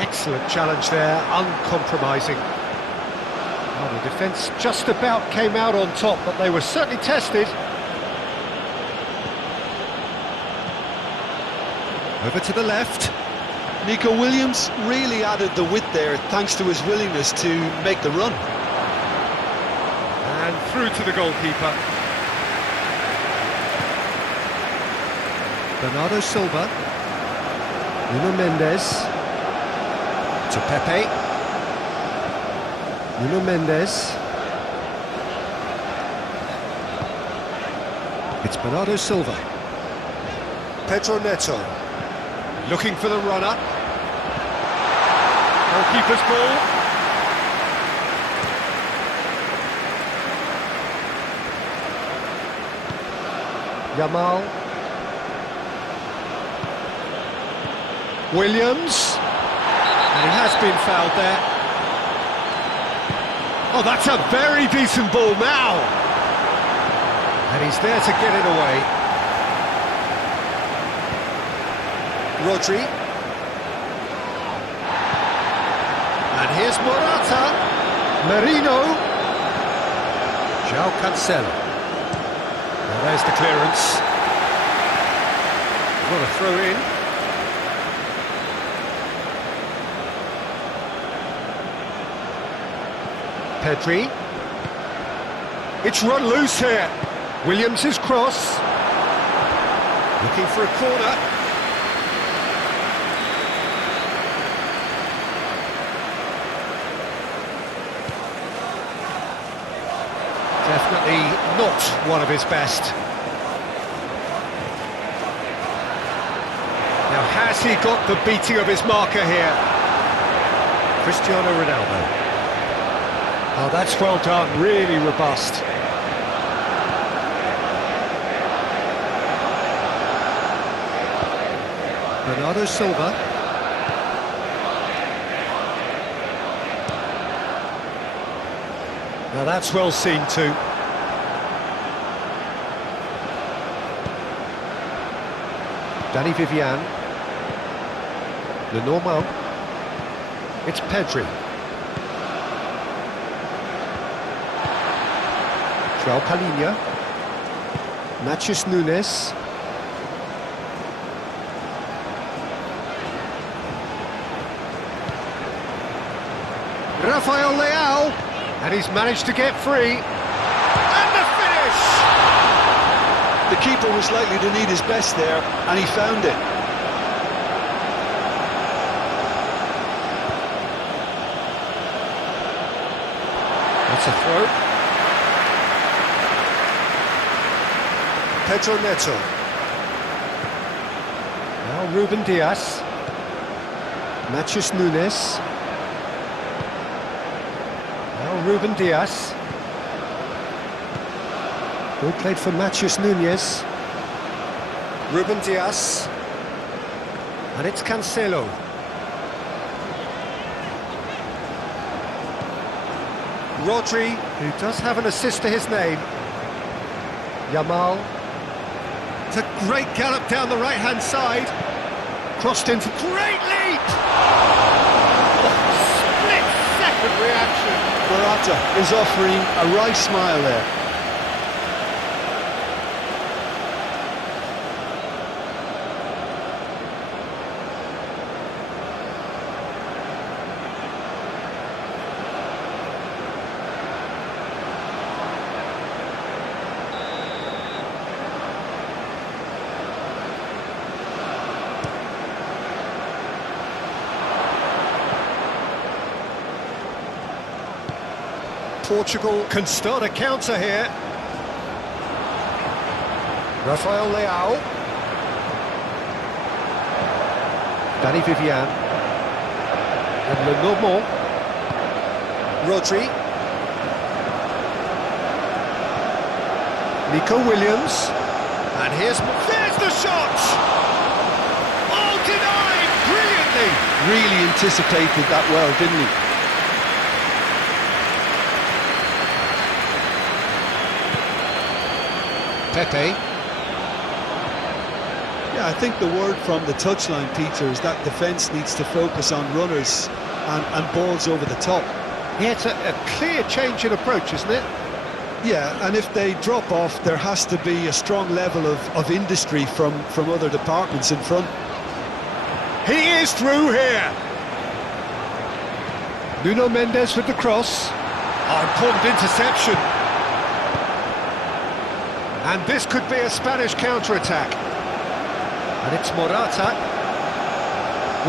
Excellent challenge there, uncompromising. Well, the defence just about came out on top, but they were certainly tested. Over to the left. Nico Williams really added the width there thanks to his willingness to make the run. And through to the goalkeeper. Bernardo Silva. Nuno Mendes. To Pepe. Nuno Mendes. It's Bernardo Silva. Pedro Neto. Looking for the runner. Goalkeeper's ball. Yamal. Williams. And he has been fouled there. Oh, that's a very decent ball now. And he's there to get it away. Rodri. And here's Morata. Merino. João Cancelo. Well, there's the clearance. What a throw in. Pedri. It's run loose here. Williams' cross. Looking for a corner. Definitely not one of his best. Now, has he got the beating of his marker here? Cristiano Ronaldo. Oh, that's well done, really robust. Bernardo Silva. Now that's well seen too. Danny Vivian. Lenormand. It's Pedri. João Palhinha. Matheus Nunes. Rafael Leao. And he's managed to get free. And the finish! The keeper was likely to need his best there, and he found it. That's a throw. Pedro Neto. Now Ruben Dias. Matheus Nunes. Now Ruben Dias. Ball played for Matheus Nunes. Ruben Dias. And it's Cancelo. Rodri, who does have an assist to his name. Yamal. It's a great gallop down the right-hand side. Crossed into great leap! Split-second reaction. Morata is offering a wry smile there. Portugal can start a counter here. Rafael Leao. Danny Vivian. And Lenormand. Rodri. Nico Williams. And there's the shot! Oh, denied! Brilliantly! Really anticipated that well, didn't he? Pepe. Yeah, I think the word from the touchline, Peter, is that defence needs to focus on runners and balls over the top. Yeah, it's a clear change in approach, isn't it? Yeah, and if they drop off, there has to be a strong level of industry from other departments in front. He is through here. Nuno Mendes with the cross. Oh, important interception. And this could be a Spanish counter-attack. And it's Morata.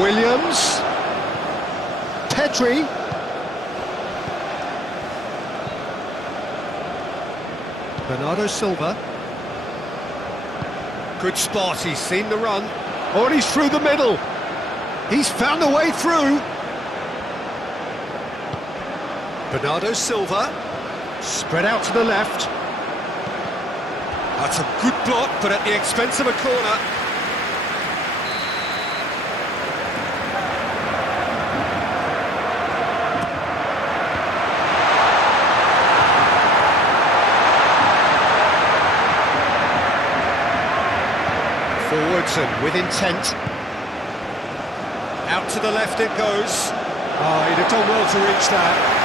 Williams. Pedri. Bernardo Silva. Good spot, he's seen the run. Oh, and he's through the middle. He's found a way through. Bernardo Silva. Spread out to the left. That's a good block, but at the expense of a corner. Forwards and with intent. Out to the left it goes. Oh, he'd have done well to reach that.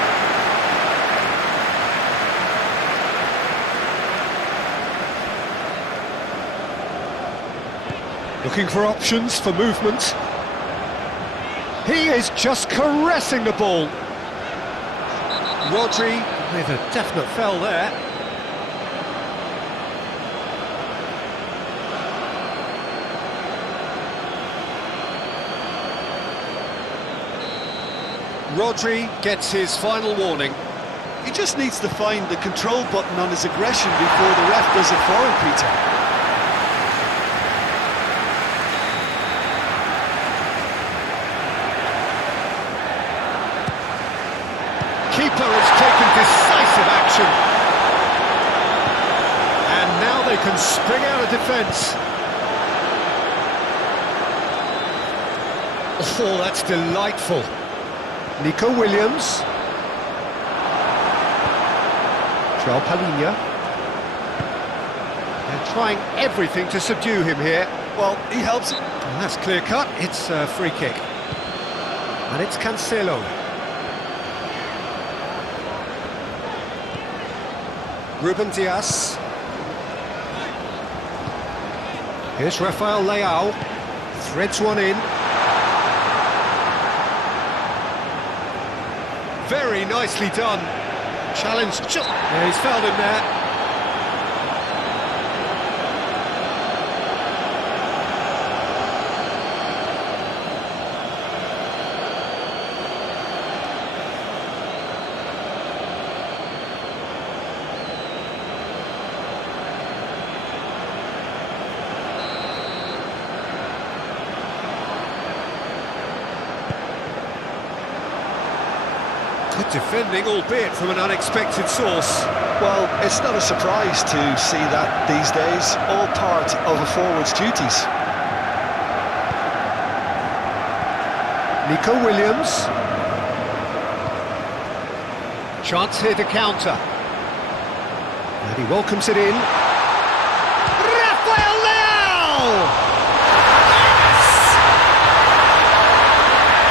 Looking for options for movement. He is just caressing the ball. Rodri with a definite foul there. Rodri gets his final warning. He just needs to find the control button on his aggression before the ref does it for him, Peter. Keeper has taken decisive action. And now they can spring out of defence. Oh, that's delightful. Nico Williams. João Palhinha. They're trying everything to subdue him here. Well, he helps it. And that's clear cut. It's a free kick. And it's Cancelo. Ruben Dias. Here's Rafael Leao. Threads one in. Very nicely done. Challenge. Yeah, he's fouled him there. Good defending, albeit from an unexpected source. Well, it's not a surprise to see that these days, all part of a forward's duties. Nico Williams. Chance here to counter. And he welcomes it in. Rafael Leao! Yes!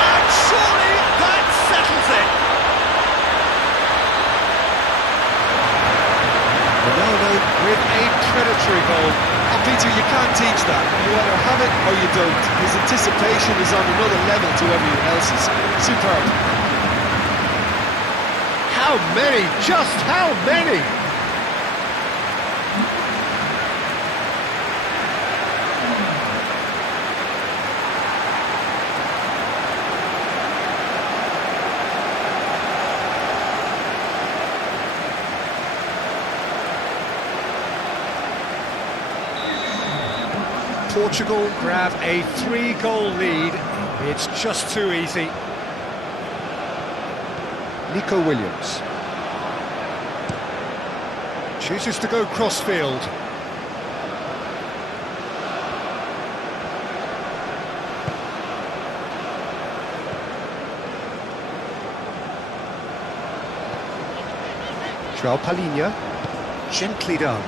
And surely that settles it. Ronaldo with a predatory goal. Oh, Peter, you can't teach that. You either have it or you don't. His anticipation is on another level to everyone else's. Superb. How many? Just how many? Portugal grab a 3-goal lead. It's just too easy. Nico Williams chooses to go crossfield. João Palhinha, gently done.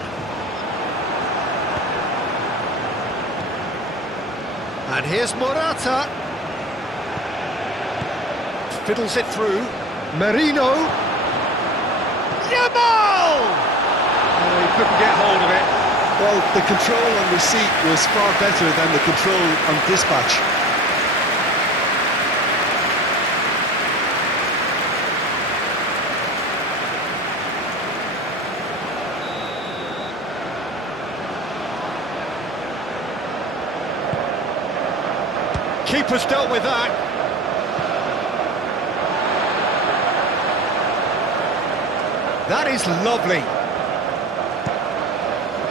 And here's Morata. Fiddles it through. Merino. Yamal! Oh, he couldn't get hold of it. Well, the control on receipt was far better than the control on dispatch. Keeper's dealt with that. That is lovely.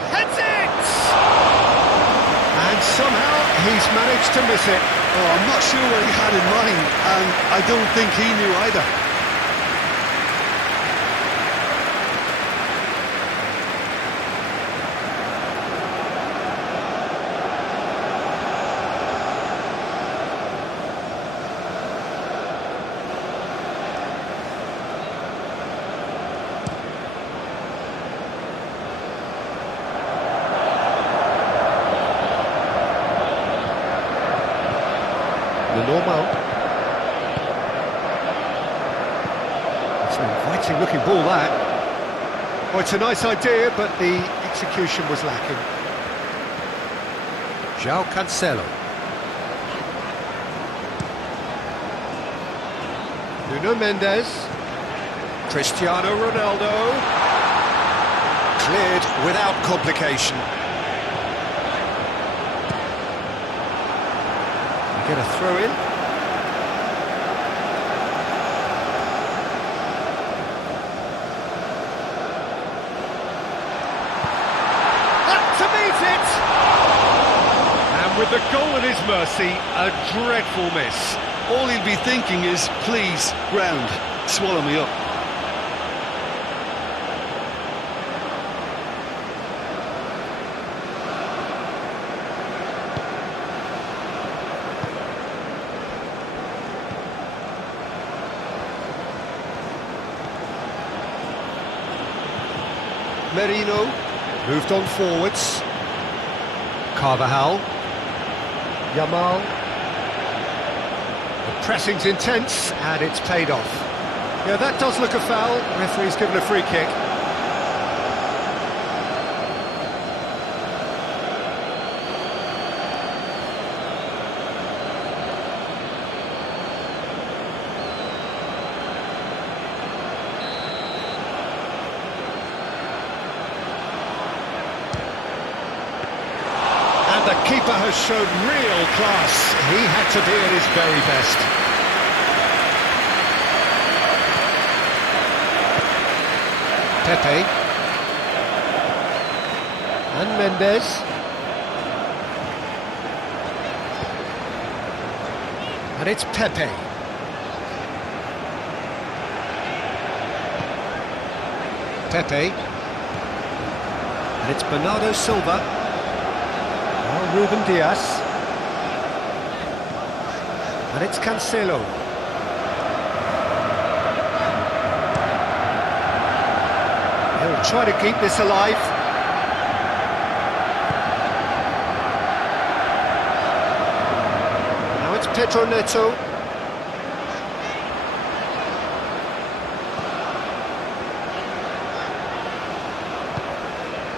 Heads it! And somehow he's managed to miss it. Oh, I'm not sure what he had in mind, and I don't think he knew either. Normal. It's an inviting looking ball, that. Oh, it's a nice idea, but the execution was lacking. João Cancelo. Nuno Mendes. Cristiano Ronaldo. Cleared without complication. Get a throw in. With the goal at his mercy, a dreadful miss. All he'll be thinking is, please, ground, swallow me up. Merino moved on forwards. Carvajal. Yamal. The pressing's intense and it's paid off. Yeah, that does look a foul. Referee's given a free kick. The keeper has shown real class. He had to be at his very best. Pepe. And Mendes. And it's Pepe. Pepe. And it's Bernardo Silva. Ruben Diaz. And it's Cancelo. He'll try to keep this alive. Now it's Pedro Neto.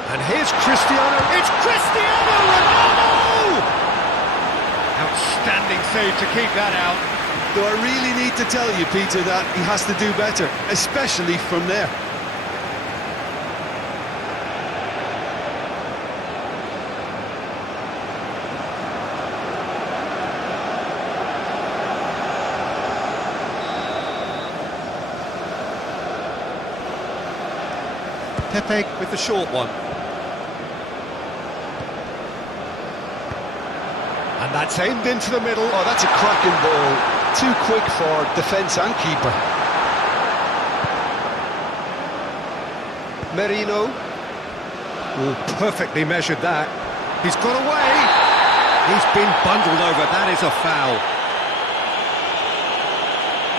And here's Cristiano. It's Cristiano Ronaldo! Outstanding save to keep that out. Do I really need to tell you, Peter, that he has to do better, especially from there? Pepe with the short one. And that's aimed into the middle. Oh, that's a cracking ball. Too quick for defence and keeper. Merino. Oh, perfectly measured that. He's got away. He's been bundled over. That is a foul.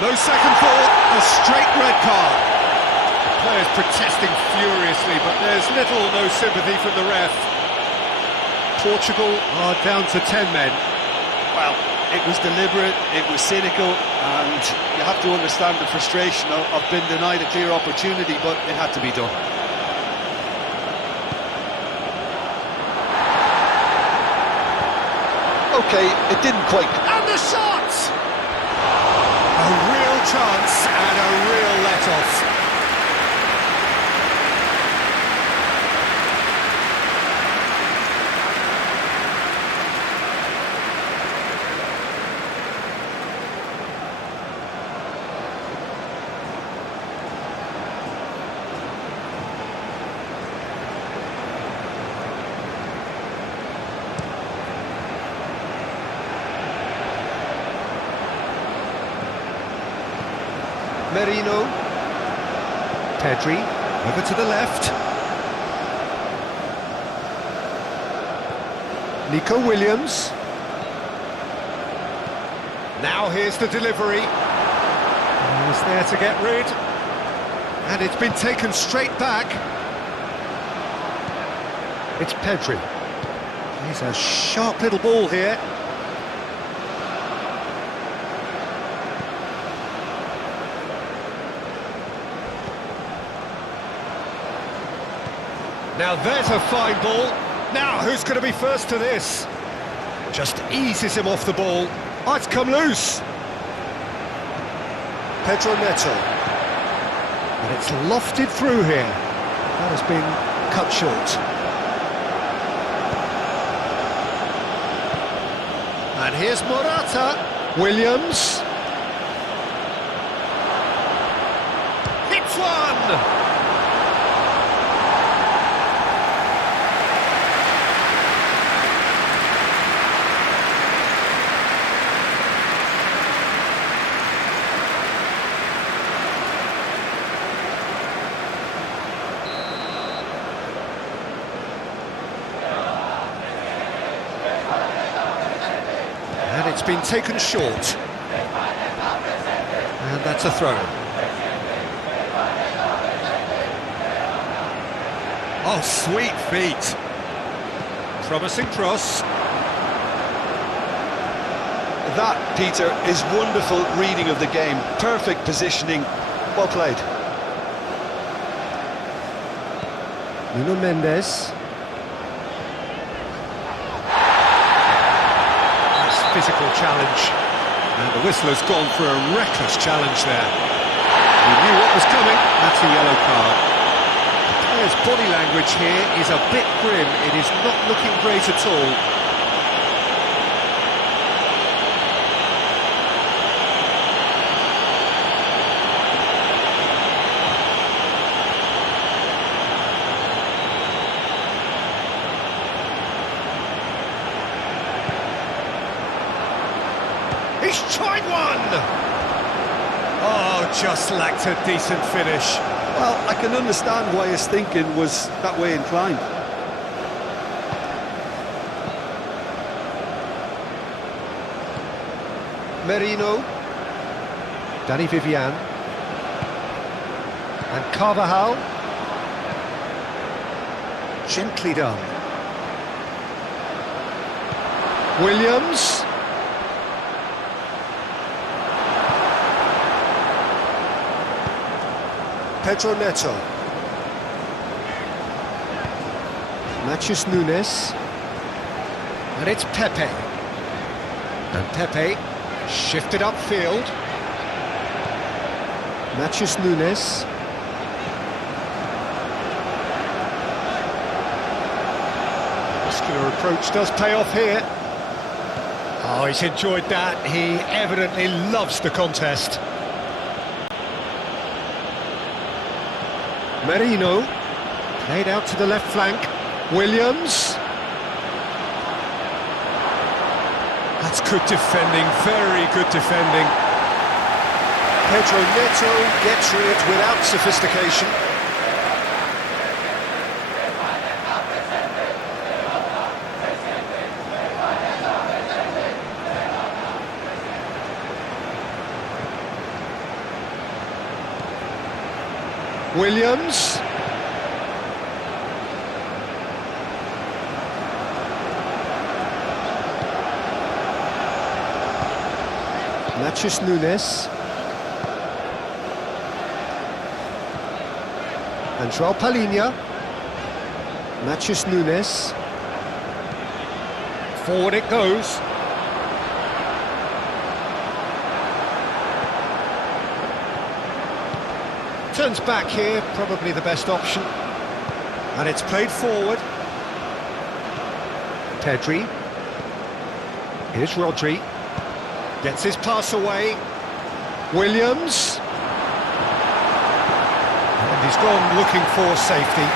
No second thought. A straight red card. The players protesting furiously, but there's little or no sympathy from the ref. Portugal are down to 10 men. Well, it was deliberate, it was cynical, and you have to understand the frustration of being denied a clear opportunity, but it had to be done. Okay, it didn't quite... And the shot! A real chance and a real let-off. Merino. Pedri, over to the left. Nico Williams. Now here's the delivery. He's there to get rid. And it's been taken straight back. It's Pedri. He's a sharp little ball here. Now there's a fine ball. Now who's going to be first to this? Just eases him off the ball. Oh, it's come loose. Pedro Neto. And it's lofted through here. That has been cut short. And here's Morata. Williams. Hits one! It's been taken short. And that's a throw. Oh, sweet feet. Promising cross. That, Peter, is wonderful reading of the game. Perfect positioning. Well played. Nuno Mendes. Nice physical challenge. And the whistler's gone for a reckless challenge there. He knew what was coming. That's a yellow card. The player's body language here is a bit grim. It is not looking great at all. He's tried one! Oh, just lacked a decent finish. Well, I can understand why his thinking was that way inclined. Merino. Danny Vivian. And Carvajal. Gently done. Williams. Pedro Neto. Matheus Nunes. And it's Pepe. And Pepe shifted upfield. Matheus Nunes. Muscular approach does pay off here. Oh, he's enjoyed that. He evidently loves the contest. Merino, played out to the left flank. Williams. That's good defending, very good defending. Pedro Neto gets rid without sophistication. Williams. Matheus Nunes. And João Palhinha. Matheus Nunes. Forward it goes. Turns back here, probably the best option. And it's played forward. Pedri. Here's Rodri. Gets his pass away. Williams. And he's gone looking for safety.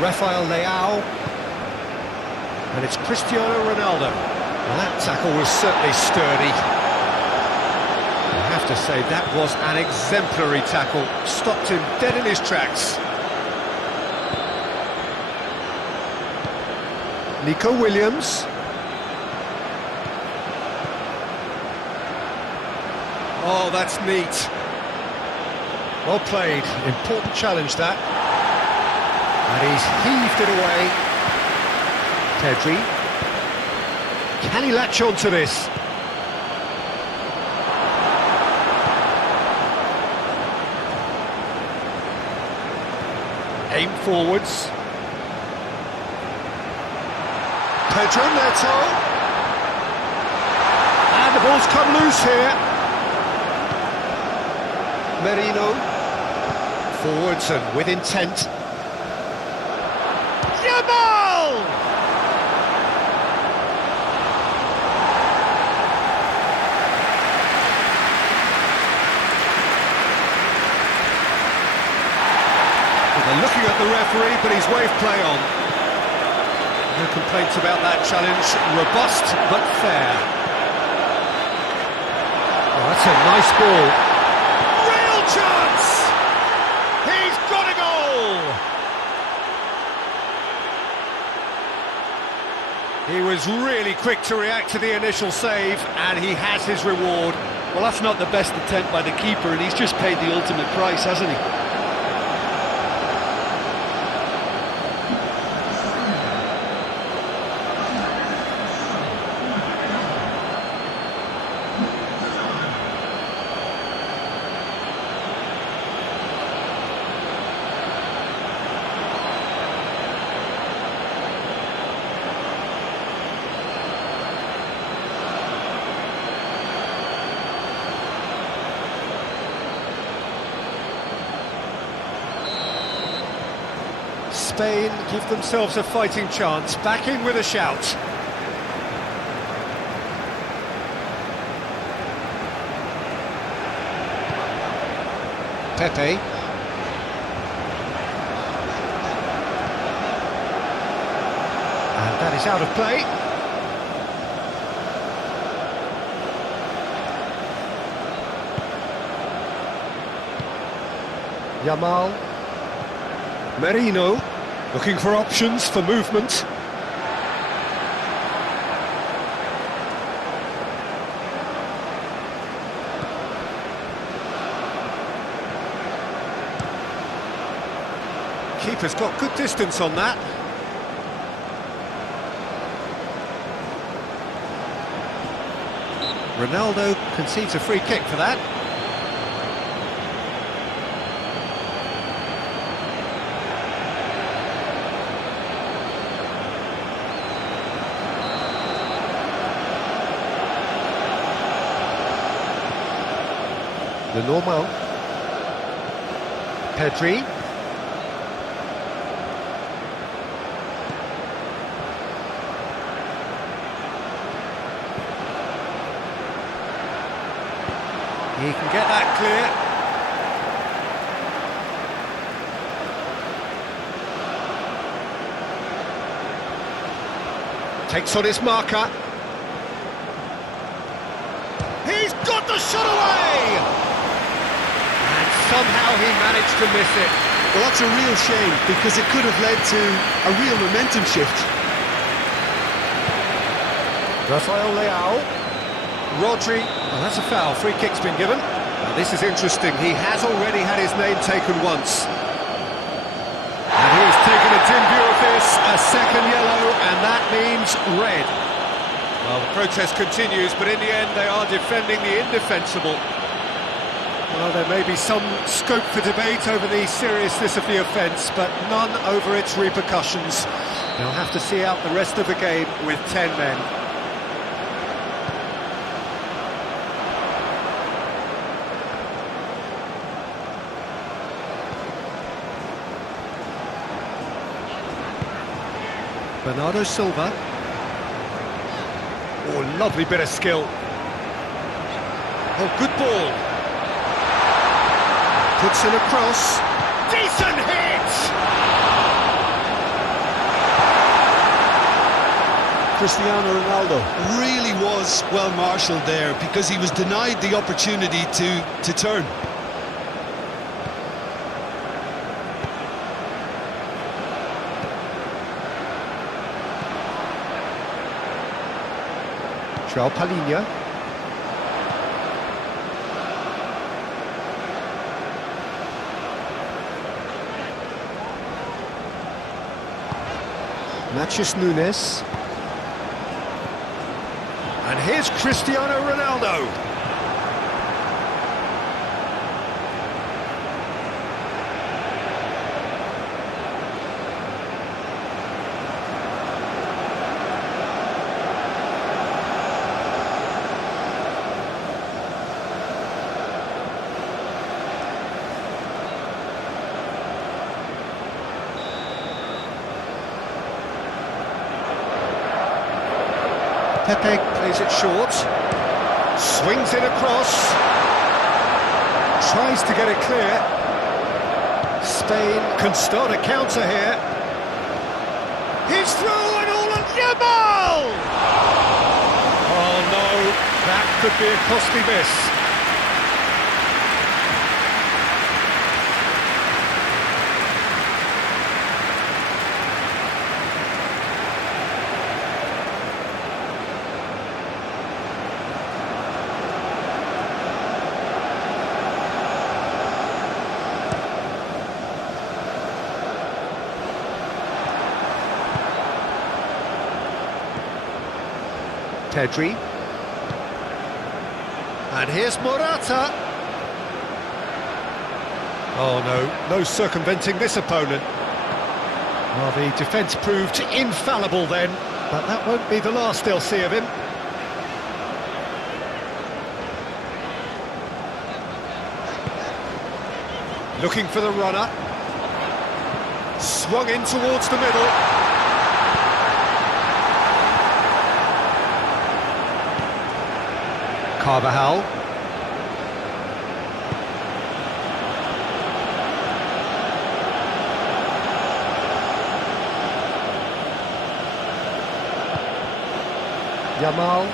Rafael Leao. And it's Cristiano Ronaldo. Well, that tackle was certainly sturdy. I have to say, that was an exemplary tackle. Stopped him dead in his tracks. Nico Williams. Oh, that's neat. Well played. Important challenge, that. And he's heaved it away. Pedri. Can he latch on to this? Aim forwards. Pedro Neto. And the ball's come loose here. Merino. Forwards and with intent. Yamal! They're looking at the referee, but he's waved play on. No complaints about that challenge. Robust, but fair. Oh, that's a nice ball. Real chance! He's got a goal! He was really quick to react to the initial save, and he has his reward. Well, that's not the best attempt by the keeper, and he's just paid the ultimate price, hasn't he? Spain give themselves a fighting chance, back in with a shout. Pepe. And that is out of play. Yamal. Merino. Looking for options for movement. Keeper's got good distance on that. Ronaldo concedes a free kick for that. The normal. Pedri. He can get that clear. Takes on his marker. He's got the shot away! Somehow he managed to miss it. Well, that's a real shame, because it could have led to a real momentum shift. Rafael Leao. Rodri. Well, that's a foul. Free kick's been given. Now, this is interesting. He has already had his name taken once. And he has taken a dim view of this. A second yellow, and that means red. Well, the protest continues, but in the end they are defending the indefensible. Well, there may be some scope for debate over the seriousness of the offence, but none over its repercussions. They'll have to see out the rest of the game with 10 men. Bernardo Silva. Oh, lovely bit of skill. Oh, good ball. Puts in a cross. Decent hit! Cristiano Ronaldo really was well marshalled there, because he was denied the opportunity to turn. João Palhinha. Matheus Nunes. And here's Cristiano Ronaldo. Pepe plays it short, swings it across, tries to get it clear. Spain can start a counter here. He's through and all on Yamal! Oh no, that could be a costly miss. Pedri. And here's Morata. Oh no, no circumventing this opponent. Well, the defence proved infallible then, but that won't be the last they'll see of him. Looking for the runner. Swung in towards the middle. Carvajal. Yamal.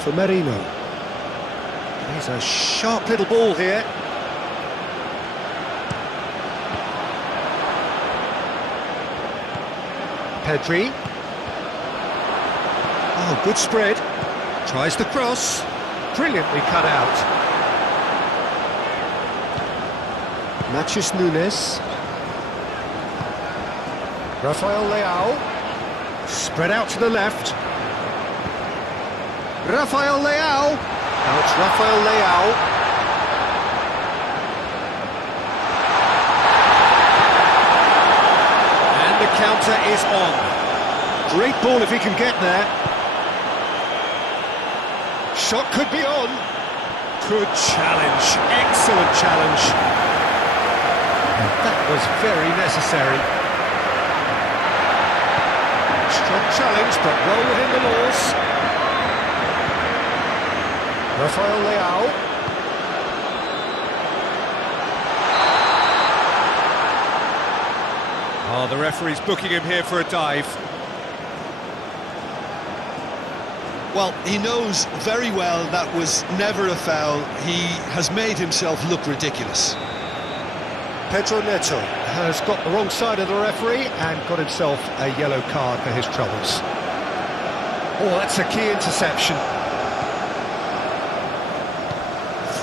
For Merino. He's a sharp little ball here. Pedri. Oh, good spread. Tries the cross. Brilliantly cut out. Matches Nunes. Rafael Leao. Spread out to the left. Rafael Leao. Now it's Rafael Leao. And the counter is on. Great ball if he can get there. Shot could be on. Good challenge. Excellent challenge. And that was very necessary. Strong challenge, but well within the laws. Rafael Leao. Oh, the referee's booking him here for a dive. Well, he knows very well that was never a foul. He has made himself look ridiculous. Pedro Neto has got the wrong side of the referee and got himself a yellow card for his troubles. Oh, that's a key interception.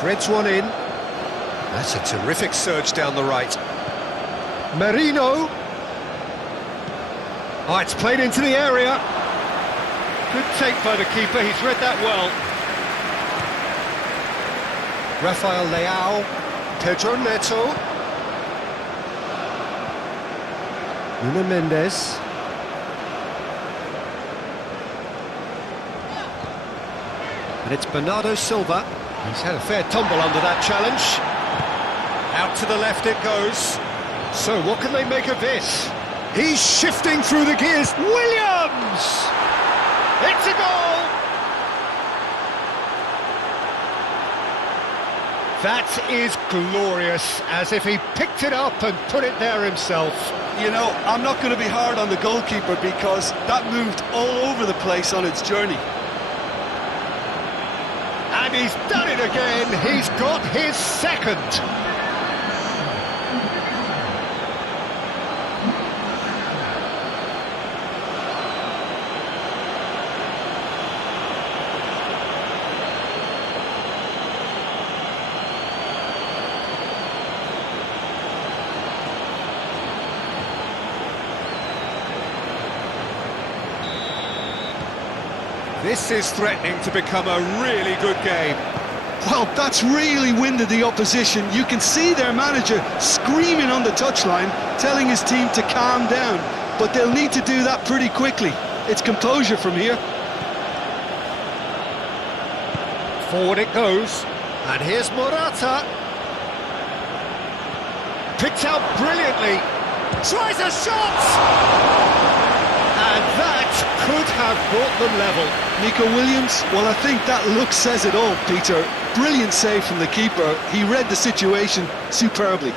Threads one in. That's a terrific surge down the right. Merino. Oh, it's played into the area. Good take by the keeper, he's read that well. Rafael Leao. Pedro Neto. Nuno Mendes. And it's Bernardo Silva. He's had a fair tumble under that challenge. Out to the left it goes. So what can they make of this? He's shifting through the gears. Williams! It's a goal! That is glorious, as if he picked it up and put it there himself. You know, I'm not going to be hard on the goalkeeper because that moved all over the place on its journey. And he's done it again. He's got his second. This is threatening to become a really good game. Well, that's really winded the opposition. You can see their manager screaming on the touchline, telling his team to calm down. But they'll need to do that pretty quickly. It's composure from here. Forward it goes. And here's Morata. Picked out brilliantly. Tries a shot! And that could have brought them level. Nico Williams, well, I think that look says it all, Peter. Brilliant save from the keeper. He read the situation superbly.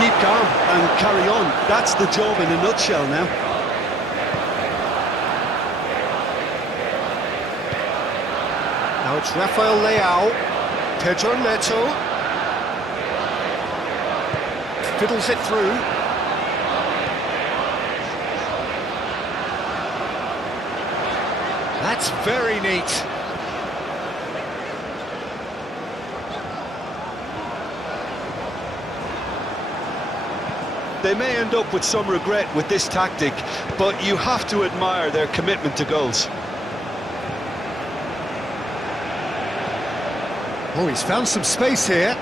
Keep calm and carry on. That's the job in a nutshell now. Now it's Rafael Leao. Pedro Neto. Fiddles it through. That's very neat. They may end up with some regret with this tactic, but you have to admire their commitment to goals. Oh, he's found some space here.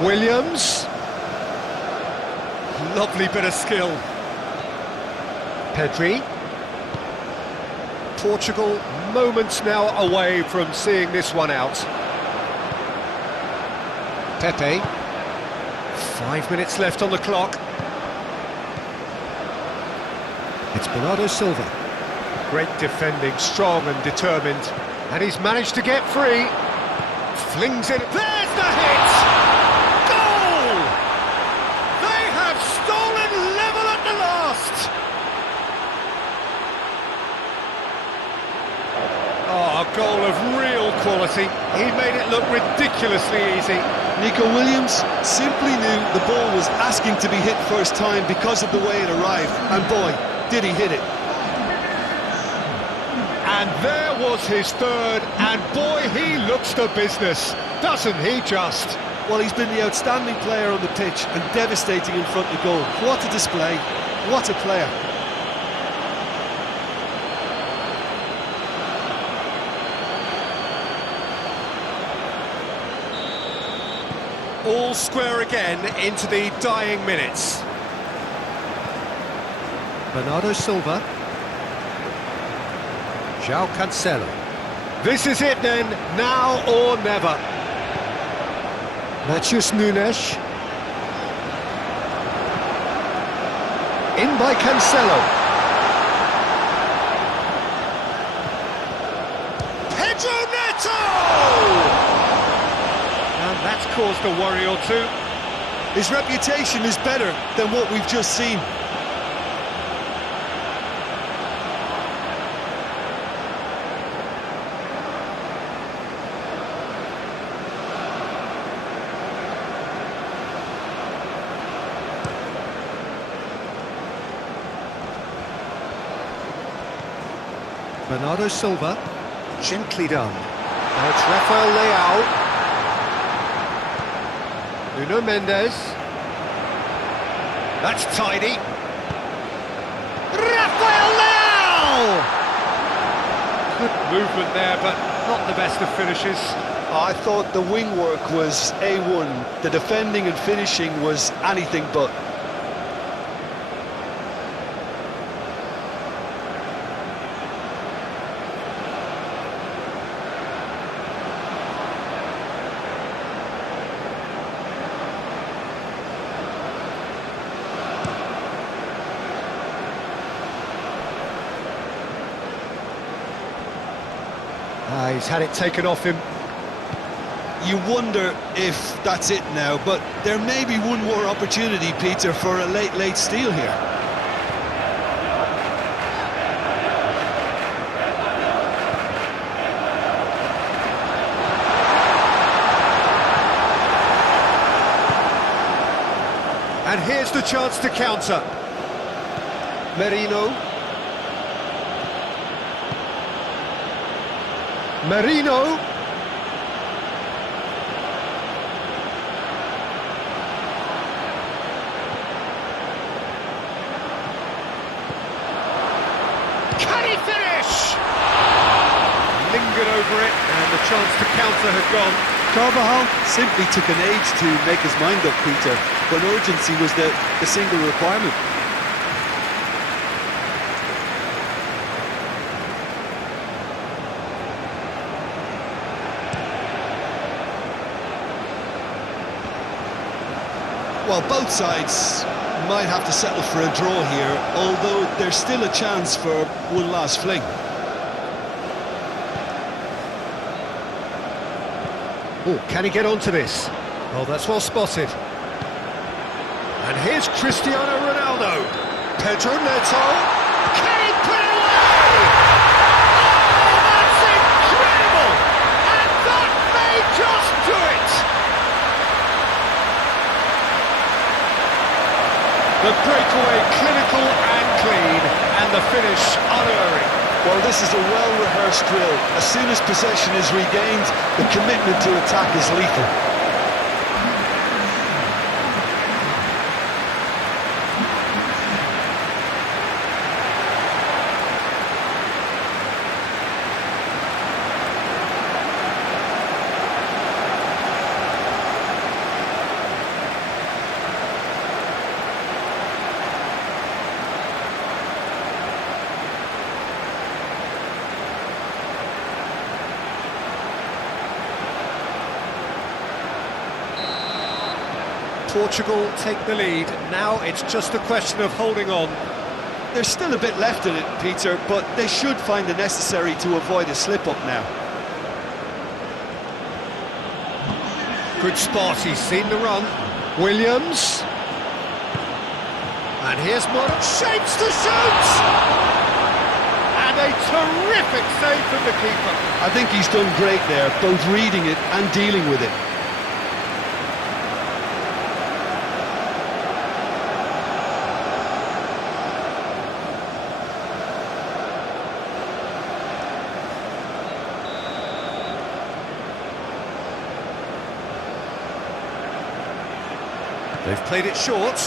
Williams. Lovely bit of skill. Pedri. Portugal moments now away from seeing this one out. Pepe. 5 minutes left on the clock. It's Bernardo Silva. Great defending, strong and determined. And he's managed to get free. Flings it. There's the hit! Goal! They have stolen level at the last! Oh, a goal of real quality. He made it look ridiculously easy. Nico Williams simply knew the ball was asking to be hit first time because of the way it arrived. And boy, did he hit it. And there was his third, and boy, he looks the business, doesn't he just? Well, he's been the outstanding player on the pitch and devastating in front of goal. What a display, what a player. All square again into the dying minutes. Bernardo Silva. João Cancelo. This is it then, now or never. Matheus Nunes. In by Cancelo. Pedro Neto! And that's caused a worry or two. His reputation is better than what we've just seen. Bernardo Silva, gently done. Now it's Rafael Leao. Nuno Mendes. That's tidy. Rafael Leao! Good movement there, but not the best of finishes. I thought the wing work was A1. The defending and finishing was anything but. He's had it taken off him. You wonder if that's it now, but there may be one more opportunity, Peter, for a late steal here. And here's the chance to counter. Merino. Merino. Can he finish? Lingered over it, and the chance to counter had gone. Carvajal simply took an age to make his mind up, Peter, when urgency was the single requirement. Well, both sides might have to settle for a draw here, although there's still a chance for one last fling. Oh, can he get onto this? Oh, that's well spotted. And here's Cristiano Ronaldo. Pedro Neto. Can he put it away? The breakaway clinical and clean, and the finish unerring. Well, this is a well-rehearsed drill. As soon as possession is regained, the commitment to attack is lethal. Portugal take the lead. Now it's just a question of holding on. There's still a bit left in it, Peter, but they should find it necessary to avoid a slip-up now. Good spot, he's seen the run. Williams. And here's Moran, shapes to shoot! And a terrific save from the keeper. I think he's done great there, both reading it and dealing with it. They've played it short.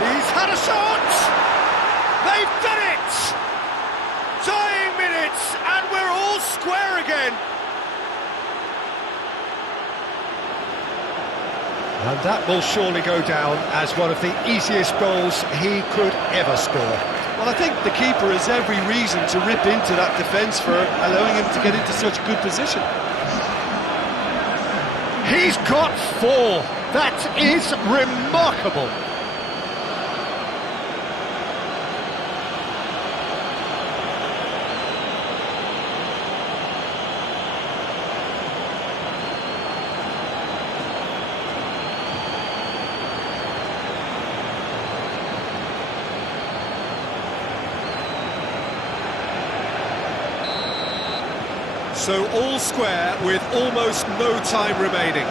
He's had a shot! They've done it! Dying minutes, and we're all square again. And that will surely go down as one of the easiest goals he could ever score. Well, I think the keeper has every reason to rip into that defence for allowing him to get into such good position. He's got 4. That is remarkable. So all square with almost no time remaining.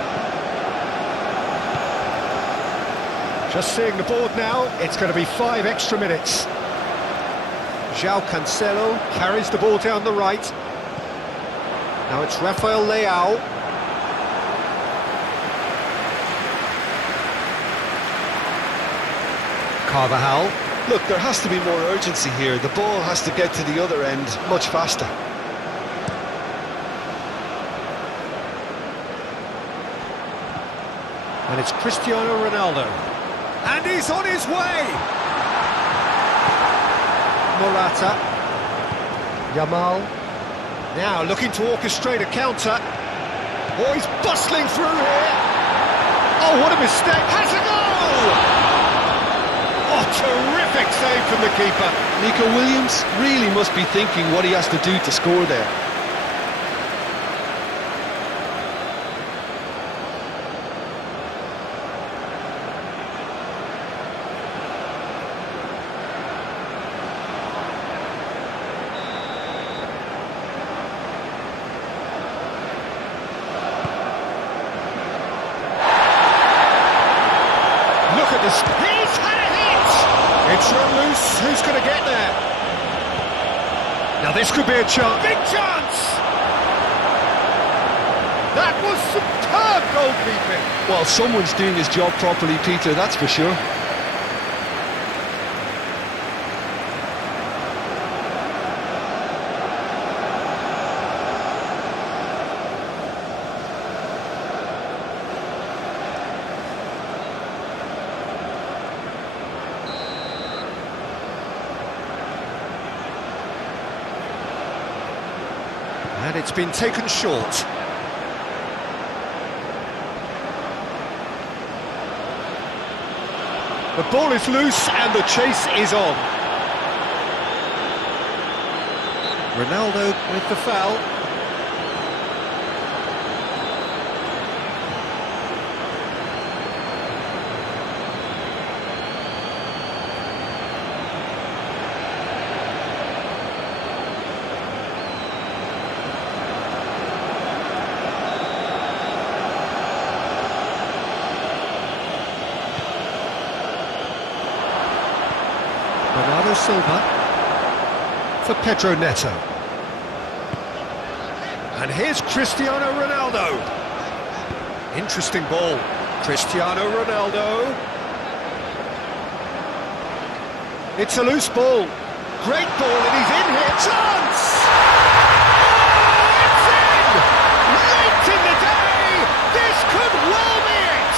Just seeing the board now, it's going to be 5 extra minutes. João Cancelo carries the ball down the right. Now it's Rafael Leao. Carvajal. Look, there has to be more urgency here. The ball has to get to the other end much faster. And it's Cristiano Ronaldo. And he's on his way! Morata. Yamal. Now looking to orchestrate a counter. Oh, he's bustling through here. Oh, what a mistake. Has a goal! Oh, terrific save from the keeper. Nico Williams really must be thinking what he has to do to score there. He's had a hit! It's run loose, who's going to get there? Now this could be a chance. Big chance! That was superb goalkeeping. Well, someone's doing his job properly, Peter, that's for sure. And it's been taken short. The ball is loose and the chase is on. Ronaldo with the foul. Silva for Pedro Neto. And here's Cristiano Ronaldo. Interesting ball. Cristiano Ronaldo. It's a loose ball. Great ball, and he's in here. Chance! Oh, it's in! Late in the day! This could well be it!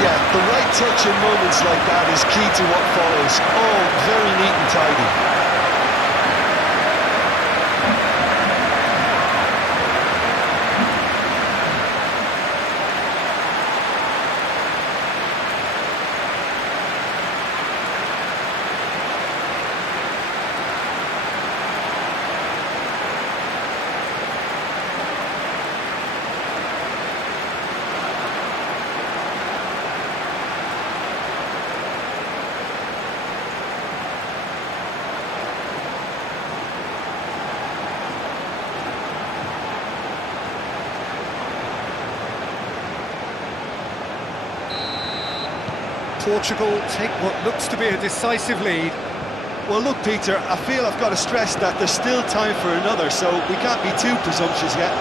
Yeah, the right touch in moments like that is key to what follows. Oh, very neat and tidy. Portugal take what looks to be a decisive lead. Well, look, Peter, I feel I've got to stress that there's still time for another, so we can't be too presumptuous yet.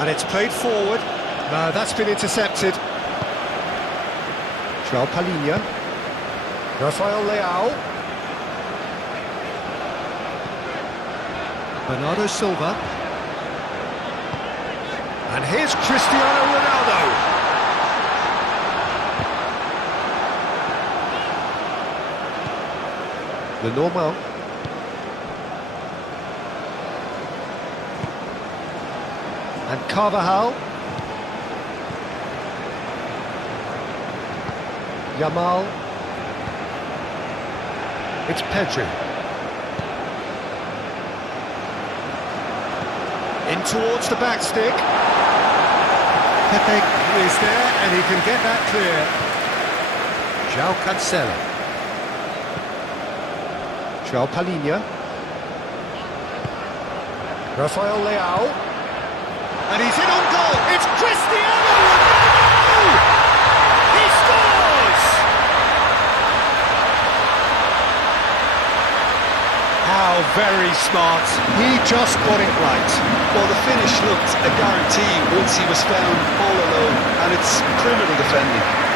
And it's played forward. No, that's been intercepted. João Palhinha. Rafael Leao. Bernardo Silva. And here's Cristiano Ronaldo. The normal. And Carvajal. Yamal. It's Pedri. In towards the back stick. Pepe is there and he can get that clear. João Cancelo. João Palhinha. Rafael Leao. And he's in on goal. It's Cristiano Ronaldo! He scores! How very smart. He just got it right. Well, the finish looked a guarantee once he was found all alone, and it's criminal defending.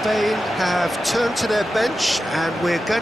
Spain have turned to their bench and we're going